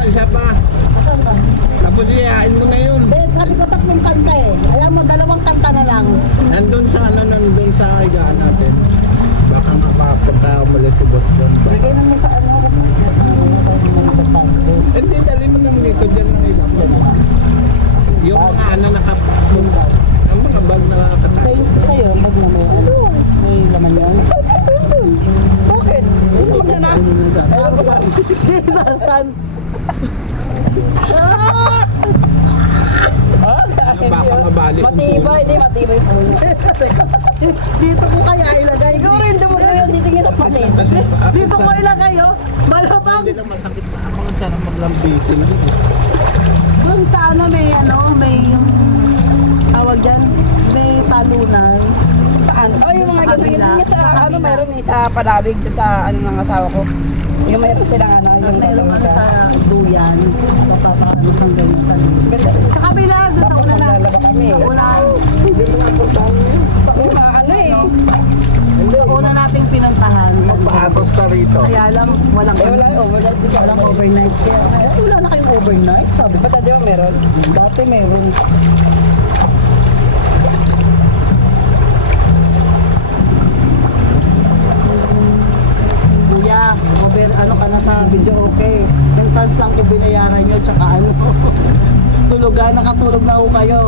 isa pa. Asan ka? Tapos iyain mo na yun. Eh, sabi ko 3 kanta eh. Alam mo, 2 kanta na lang. Nandun sa higaan natin. Baka makapunta ako muli si boss doon. Lagay na mo sa ano. Hindi, dali mo lang dito dyan ng ilang. Yung mga ano ang mga bag na nakakatayo. Sa'yo, mag na may ano. May laman yan. Bakit? Hindi naman na. Tarzan. Baka mabalik. Matibay, hindi matibay po. Dito ko kaya ilagay. Siguro yung dumalo yun, dito yung kapatid. Dito ko ilagay oh. Malabang. Hindi lang masakit pa ako. Ang sarap maglambitin. Doon sa ano may yung tawag dyan, may talunan. Saan? Oh, yung mga Sa ganun. kabila. Yung sa Sa ano, kabila. mayroon sa palawig sa ano ng asawa ko. Yung mayroon silang ano. Tapos yung mayroong ano sa... sa duyan. Mapapakano kang ganyan sa Ganda. Sa kabila, doon sa una na. Maglalaba kami. Sa una. Yung mga ano eh. Sa una nating pinuntahan. Pahatos ka rito. Kaya lang, walang Eh, wala yung overnight. Di ka walang overnight. Kaya wala na kayong overnight. Sabi ko, Ba't di ba meron? dati meron. Kuya, ano ka na sa video okay. Entrance lang yung binayaran nyo, tsaka ano. Tulugan, nakatulog na ho kayo.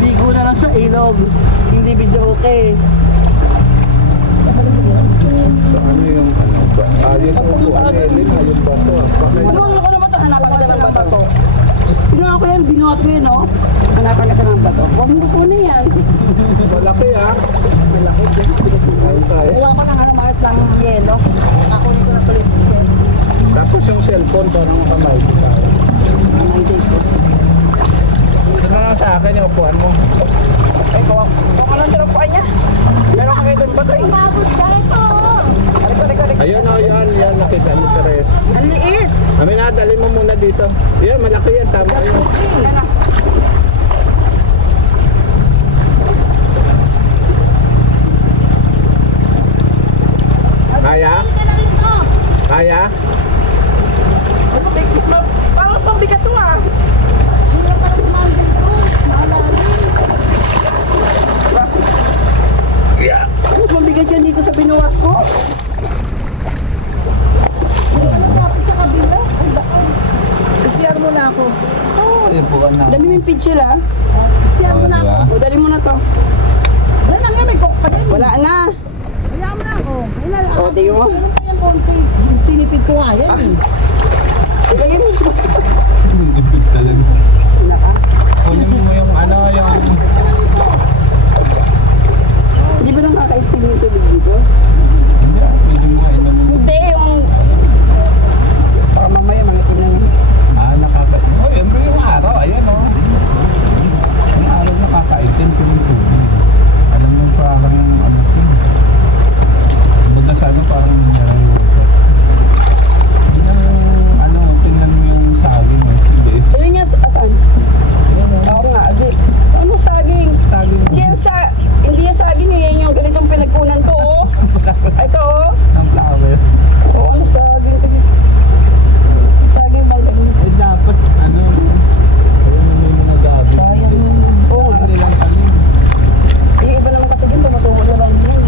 Ligo na lang sa ilog. Hindi video okay. So, ano yung ano ba? Ayos ang upuan. Ayos ba ito? Ano ko na ba ito? Hanapan ka ng bato. Pinuha ko yan, binuhat ko yun, oh. Hanapan ka ng bato. Huwag mo kunin yan. Malaki ah. Malaki. Ayun tayo. Kuha ko ng ano, maas ng yelo. Nakakunin ko na tuloy. Tapos yung cellphone, parang kamay ko tayo. Ito na lang sa akin yung upuan mo. Eh, kung ano siya ng niya. Meron ka kayo doon bato eh. Babot ka ito! Ayun o, yan. Nakita mo si Res. Ang liit. Amin na, dali mo muna dito. Yan, malaki yan. Tama yun. Kaya? Kaya? Parang pambigat to ah. Yeah. Mas mabigat yan dito sa binuhat ko. Ano dapat sa kabila? Ay, daan. I-share mo na ako. Ayun po ka na. Dali mo yung picture ah. I-share mo na ako. O, dali mo na to. Wala na nga, may coke pa din. Wala na. Kaya mo na ako. O, tingin mo. Meron pa yung konti. Pinipid ko nga yan eh. Ilagay mo. Talaga. Naka. Kunin mo yung ano, yung... Hindi ba nang kakaitin yung tubig dito? Hindi, yung... Para mamaya mga tingnan mo. Ah, nakakaitin. Oh, yung araw, ayan o. Yung araw nakakaitin ko yung tubig. Alam mo parang ano yun. Baga sa ano parang nangyarang water. Hindi naman ano, tingnan mo yung saging eh. Hindi. Ayun nga, asan? Oo nga, adi. Ano saging? Saging Hindi yung saging eh, yan yung ganitong pinagkunan to oh. Ito oh. ng flower. Oh, ano saging? Saging bang ganun? Eh dapat ano, ayun may mga gabi. Sayang yun. Oo nga. Hindi lang kami. Yung iba naman kasi dito, matungkol na lang yun.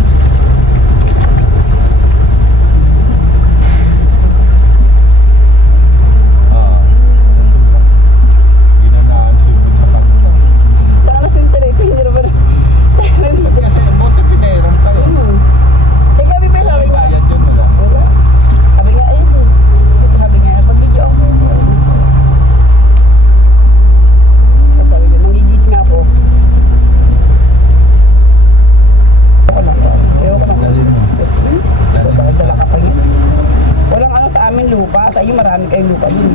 Ah. Ginanaan sipin sa kanila. Saka na sinter ito, hindi na ba na? Kasi ang bote pinairam ka eh. Teka, Bibi, sabi May ko. bayad yun wala. Wala. Sabi nga, ayun. Sabi nga, pag-video ako. Sabi nga, nangigis nga ako. Ayoko na. Ayoko na. Dali mo. Dali mo Dala ka pa yun. Walang ano sa amin lupa. Sa iyo marami kayong lupa dun.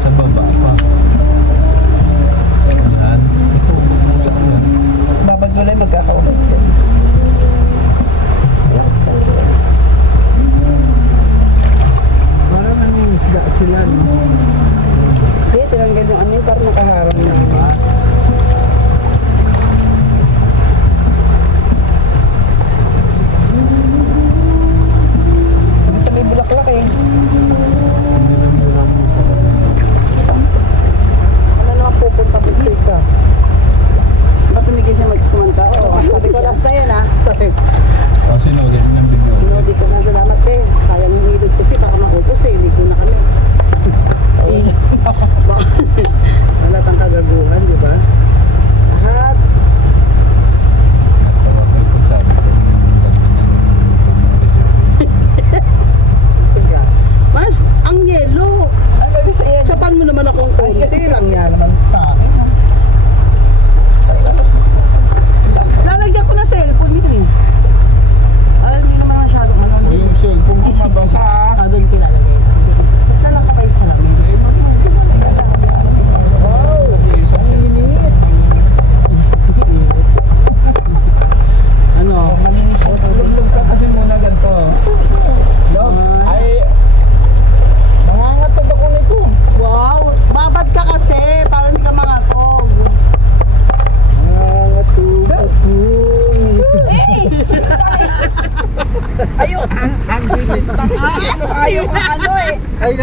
sa baba pa. Yan. Ito, mo sa yan. Babad mo lang magkakaulad siya. Parang nangingisda sila, no? Hindi, tinanggal yung ano yun. Parang nakaharang na. Basta may bulaklak eh.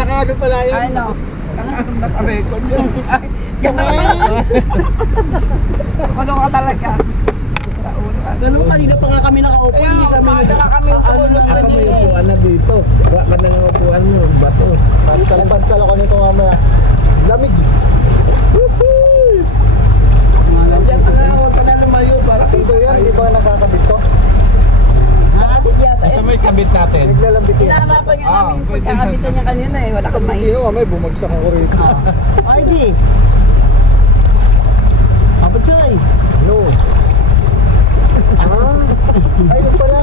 Nakano pala yun. Ano? Naka-record yun. Ano ka talaga? Ganun kanina pa nga kami nakaupo, Kaya hindi kami umaga ka kami utulog Ako may kanina. upuan na dito. Wala ka na ng upuan mo. Bato. Pantal ako nito mamaya. Lamig. Woohoo! Nandiyan ka na. Huwag ka na lumayo. Para dito yan. Di ba nakakabit to? Nakabit yata Nasa eh. may kabit natin. Naglalambit yan. Hinahanapan nga Ah, namin yung pwede. pagkakabitan niya kanina eh. Wala kang mais. Iyo, may bumagsak ako rito. Ay, di. Abot siya eh. No. Ay, yun pala.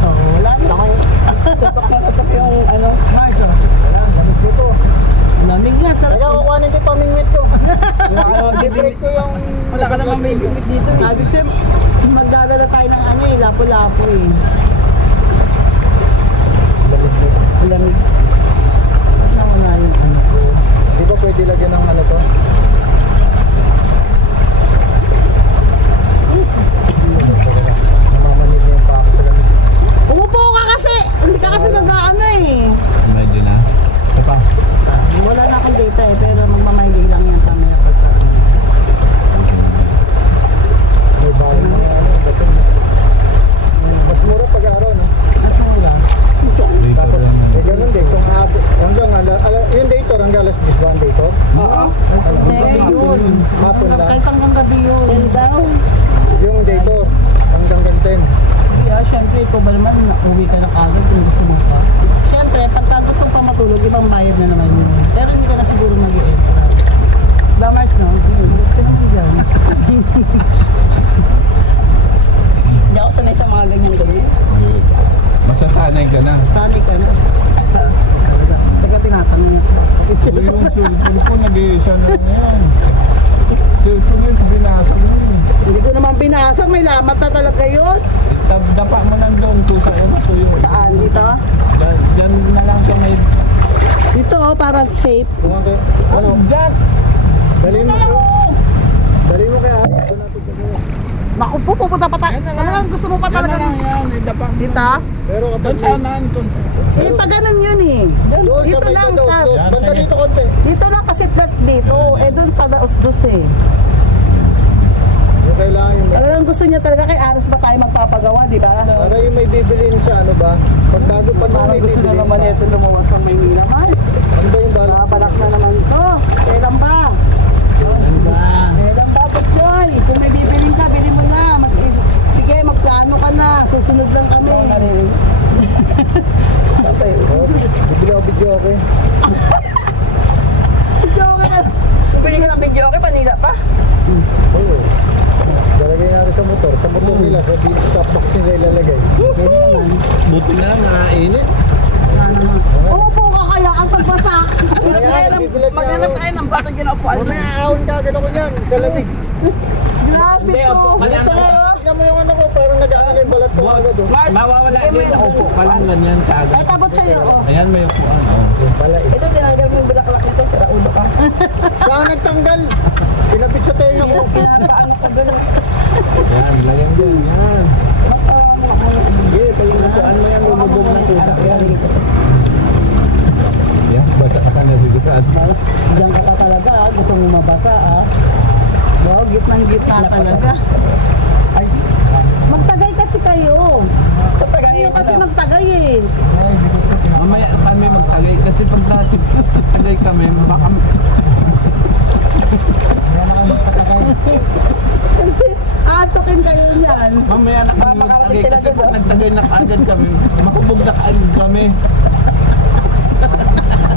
Oh, wala na. Tapak na tapak yung ano. Mars, oh. Wala, lamig dito. Lamig nga, sarap. Kaya kukuhanin ko yung pamingwit ko. Wala ka naman Bibreak ko yung... Wala ka naman may bibig dito eh. Sabi siya, magdadala tayo ng ano eh, lapo-lapo eh. Lamig dito. Lamig. Ba't nawala yung ano ko? Di ba pwede lagyan ng ano to? Namamanig na yung pa ako sa lamig. Umupo ka kasi! Hindi ka kasi nag-ano eh. Medyo na. Isa pa. Wala na akong data eh, pero magmamahigay lang yan tamaya pagka. May bahay na ano, bato. Mas mura pag-araw, no? Nasa mura. Tapos, ganun din. Kung hanggang, yung dator, hanggang alas 10 ba ang dator? Oo. Hanggang gabi yun. Hapon lang. Kahit hanggang gabi yun. Yan daw. Yung dator, hanggang ganten. Kaya syempre, ikaw ba naman, uwi ka na kagad kung gusto mo pa. Syempre, pagka gusto pa matulog, ibang bayad na naman yun. Pero hindi ka na siguro mag-i-extra. Ba, Mars, no? Huwag ka naman dyan. Hindi ako sanay sa mga ganyan-ganyan. Masasanay ka na. Sanay ka na. Teka, tinatanong niya. Uy, yung cellphone ko, nag-iisa na ngayon. Cellphone yun, binasa mo yun. Hindi ko naman binasa, may lamat na talaga yun. Dapa mo lang doon, tusa mo tuyo. Saan? Dito? Diyan na lang sa may... Dito, para safe. Kung ano, ano, Diyan! dali mo. Dali mo kaya. Ito natin sa mga. Naku po, pupunta pa tayo. Talagang gusto mo pa Yan na talaga. lang yan, dapa mo. Dito? Pero kapag Doon sa naan, doon. Eh, pa ganun yun eh. doon Dito sa may lang, dos, Kat. dos. Yan, Banda sige. dito konti. Dito lang kasi flat dito. Eh, doon pa daos-dos eh. Yung kailangan yung may... Talagang gusto niya talaga kay Aras ba tayo magpapagawa, di ba? Para yung may bibilin sa ano ba? Pag bago pa Parang may gusto na bibilin naman pa. ito lumawas ng Maynila. Mas, Ano ba yung balak? babalak na naman to. Kailan ba? Kailan ba, Butchoy? Kung may bibiling ka, bili mo na. Sige, magplano ka na. Susunod lang kami. Oh, bibili ako video ako eh. Joke na. Kung bili ka ng video, okay, panila pa. Oo. Lalagay natin sa motor. Sa motor nila, sa top box nila ilalagay. Buti na lang, nakainit. Umupo ka kaya ang pagbasa. Maghanap tayo ng batang ginaupuan. Kung naaahon ka, agad ako yan. Sa lamig. Grabe to. Tingnan mo yung ano ko, parang nag-aano yung balat ko agad oh. Mawawala din, naupo ka lang ganyan Ay, kaagad. tabot sa'yo. Oh. Ayan, may upuan. Oh. Yung pala eh. Ito, tinanggal mo yung bulaklak nito. Sira ulo ka. Saan nagtanggal? Pinapit sa tenga ko. Pinapaano ko doon. Yan, lagyan din. Yan. Mas mo ako yung Sige, pag yung upuan mo yan, lumubog ng tusa. Yan. Yan, basa ka na sigurad. Diyan ka talaga. Gusto mo mabasa. Wow, gitnang-gitna talaga. Ay, Magtagay kasi kayo. patagay Kayo kasi magtagay eh. Mamaya kami magtagay kasi pag natin tagay kami, baka Kasi atukin kayo niyan. mamaya na kami magtagay kasi pag nagtagay na kaagad kami, makubog na kaagad kami.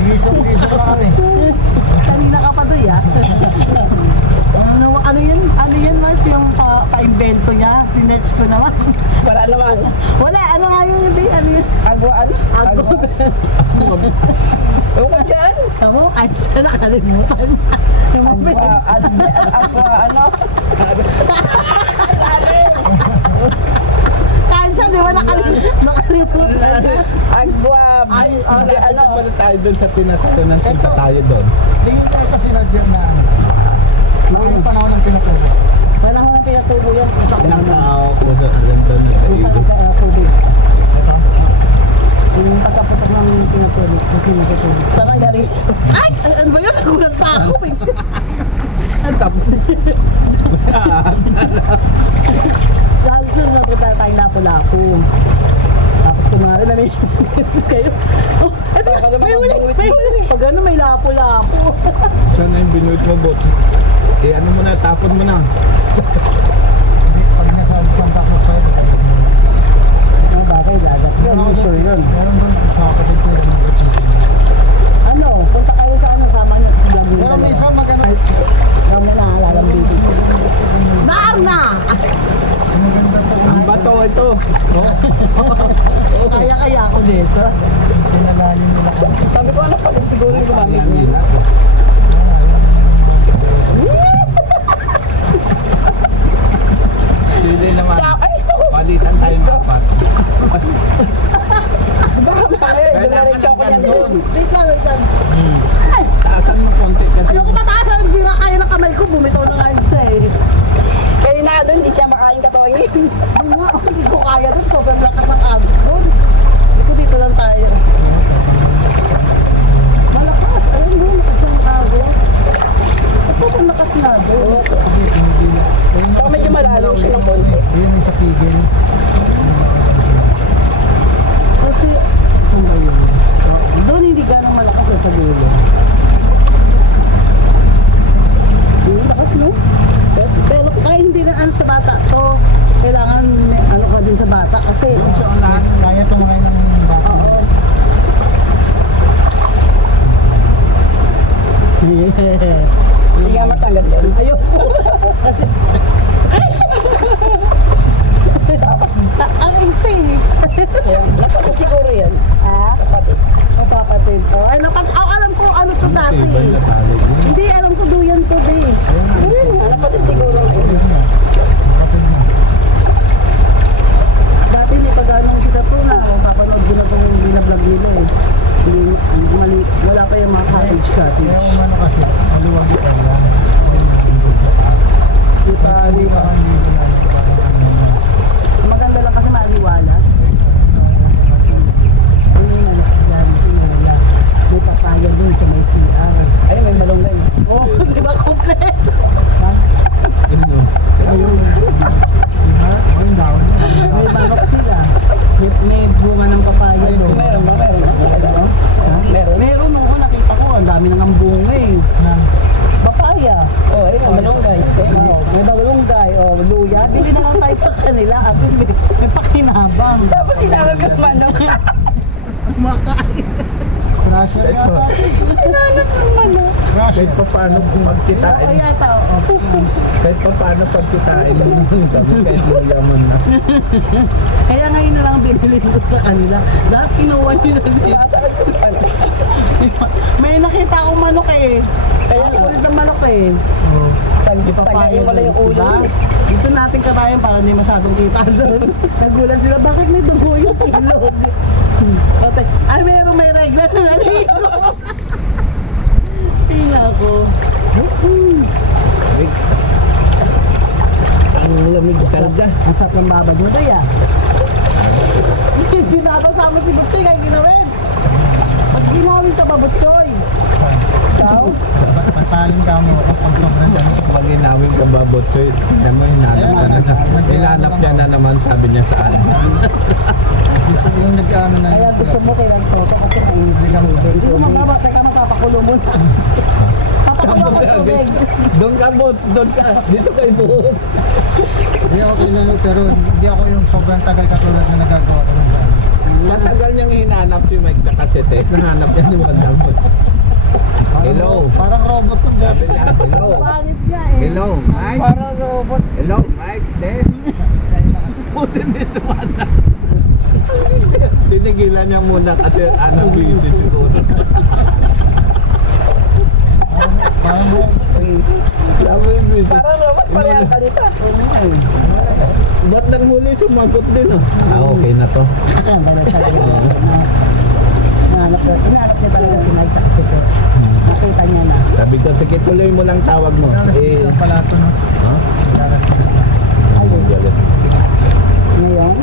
Gisong-gisong ka kami. Kanina ka pa doy Ano yan Mars yung pa-invento niya? Sinerch ko naman. wala naman. Wala, ano nga yung hindi? Ano yun? Agwaan. Ako. Ewan ko dyan. Tamo, ay siya nakalimutan. Yung mabit. Agwa, ano? Kansya, di ba nakalimutan na? Agwa. Ay, Ano? Pala tayo doon sa tinatalo ng tinta tayo doon. Tingin tayo kasi nagyan na ano. Yung panahon ng pinatubo. Panahon ng pinatubo yan. Usang Ilang naman. tao ko doon, alam doon Usang nag-iigo. ang tubig. Yung pagkaputok ng pinatulog. Saan galing? Ay! Ano ba yun? Nagulat pa ako. Ang tapos. Lalo sa napunta tayo lapo-lapo. Tapos kumari na may kayo. Oh, eto, may huli! May huli! Pag ano, may lapo-lapo. Saan na yung binuit mo, bot? Ano mo na, tapon mo na. Pag nasa Santa Cruz tayo, Ano ba kayo dagat? Yun, sure yun. meron doon sa kapatid ko yung Ano, punta kayo sa ano, sama niyo. pero may isa maganda. Kamo na, lalambiti. Narna! Ang bato ito. Kaya ako dito. Pinalalim nila ko. Sabi ko, ano palit siguro yung gumamit Ayan niya. nila. Pili naman. Ay, Palitan tayong apat. baka mamaya, Kailangan dumaretso ako ng yan ganun. doon. Wait lang. Taasan mo konti kasi. Ayoko mataas, hindi nga kaya ng kamay ko. Bumitaw na nga isa eh. Kaya na doon, hindi siya makain katuwangin. Ano nga, hindi ko kaya doon. Sobrang lakas ng agos doon. Dito lang tayo. Malakas. Ayun mo, lakas ng agos. At sobrang lakas na doon. Saka medyo malalim siya ng konti. Yun yung sa pigil. Kasi, saan ba yun? Doon hindi ganang malakas sa dulo. Yung lakas no? Pero kahit hindi na ano sa bata to, kailangan may ano ka din sa bata kasi Sa lahat, kaya tumuhay ng bata. oo. Hindi nga matanggal doon. Ayoko. Kasi ang isa eh. Napatid siguro yan. Ah, Napatid. kapatid. Oh, ay alam ko ano to dati. Hindi, alam ko duyan to di. Ayun nga, napatid siguro yun. Dati hindi pa ganong sikat to na mapapanood ko na itong binablog nila eh. Wala pa yung mga cottage Kaya cottage. umano kasi, maluwag ito yan. Di pa, di pa. Maganda lang kasi maliwalas. Ano yung anak dyan? May papaya dun sa may CR. Ayun, may malunggay. Oh, di ba komplet? Ayun daw. May manok sila. May bunga ng papaya doon. Meron ba? Meron ba? Meron. Meron oo, nakita ko. Ang dami nang bunga eh. Papaya. Oh, ayun, malunggay. Oh, may balunggay. Oh, luya. Bili na lang tayo sa kanila. At least may pakinabang. Dapat tinawag yung manok. Makain. Crusher yata. Tinanap ng manok. Kahit pa paano kung magkitain. Kaya tao. Kahit pa paano pagkitain. Kahit mo yaman na. Kaya ngayon na lang binili ko sa kanila. Lahat kinuha nila sila. May nakita akong manok eh. Kaya Ang kulit ng manok eh. tagayin wala yung ulo. Diba? Dito natin katayan para hindi masyadong kita doon. Nagulat sila, bakit may dugo yung ilog? Ay, may regla na naligo. Tingnan ko. Ang lamig talaga. Ang sarap ng babad mo doy ah. Binabasama si Butchoy kaya ginawin. Ba't ginawin sa babutchoy? Ikaw? Matalim ka mo kapag sobrang dami. Pag inawin ka ba, Botsoy? Tignan mo, hinanap niya na naman, sabi niya saan. Yung nag-ano na Kaya gusto mo kay Toto kasi hindi lang yun. Hindi mo mababa, teka mapapakulo mo na. Papakulo ko tubig. Doon ka, Bots, doon ka. Dito kay Bots. Hindi okay na pero hindi ako yung sobrang tagal katulad na nagagawa ko ng daan. Matagal niyang hinanap si Mike na kasetes. Nahanap niya ni Madam. Hello. Parang robot yung Sabi boses. niya, hello. Pangit niya eh. Hello, Mike. Parang robot. Hello, Mike. Des. Buti din sumata. Tinigilan niya muna kasi busy siguro. Parang Sabi yung busy. Parang robot pa rin ang kalita. Ba't nang huli sumagot din okay na to. Ganun talaga. Inaanap niya talaga si Mike sa kasi nakita niya na. Sabi ko, sige tuloy mo lang tawag mo. Lalas lang pala ito, no? Ha? Lalas. Ayun, galit. Ngayon,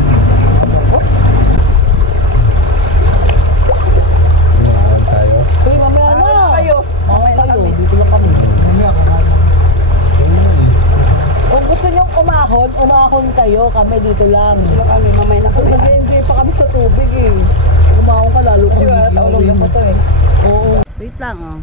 kayo, kami dito lang. Wala kami, mamay na So, kami. nag-enjoy pa kami sa tubig eh. Kumaon ka lalo Kasi kami. wala sa ulong na po to eh. Oo. Wait lang oh.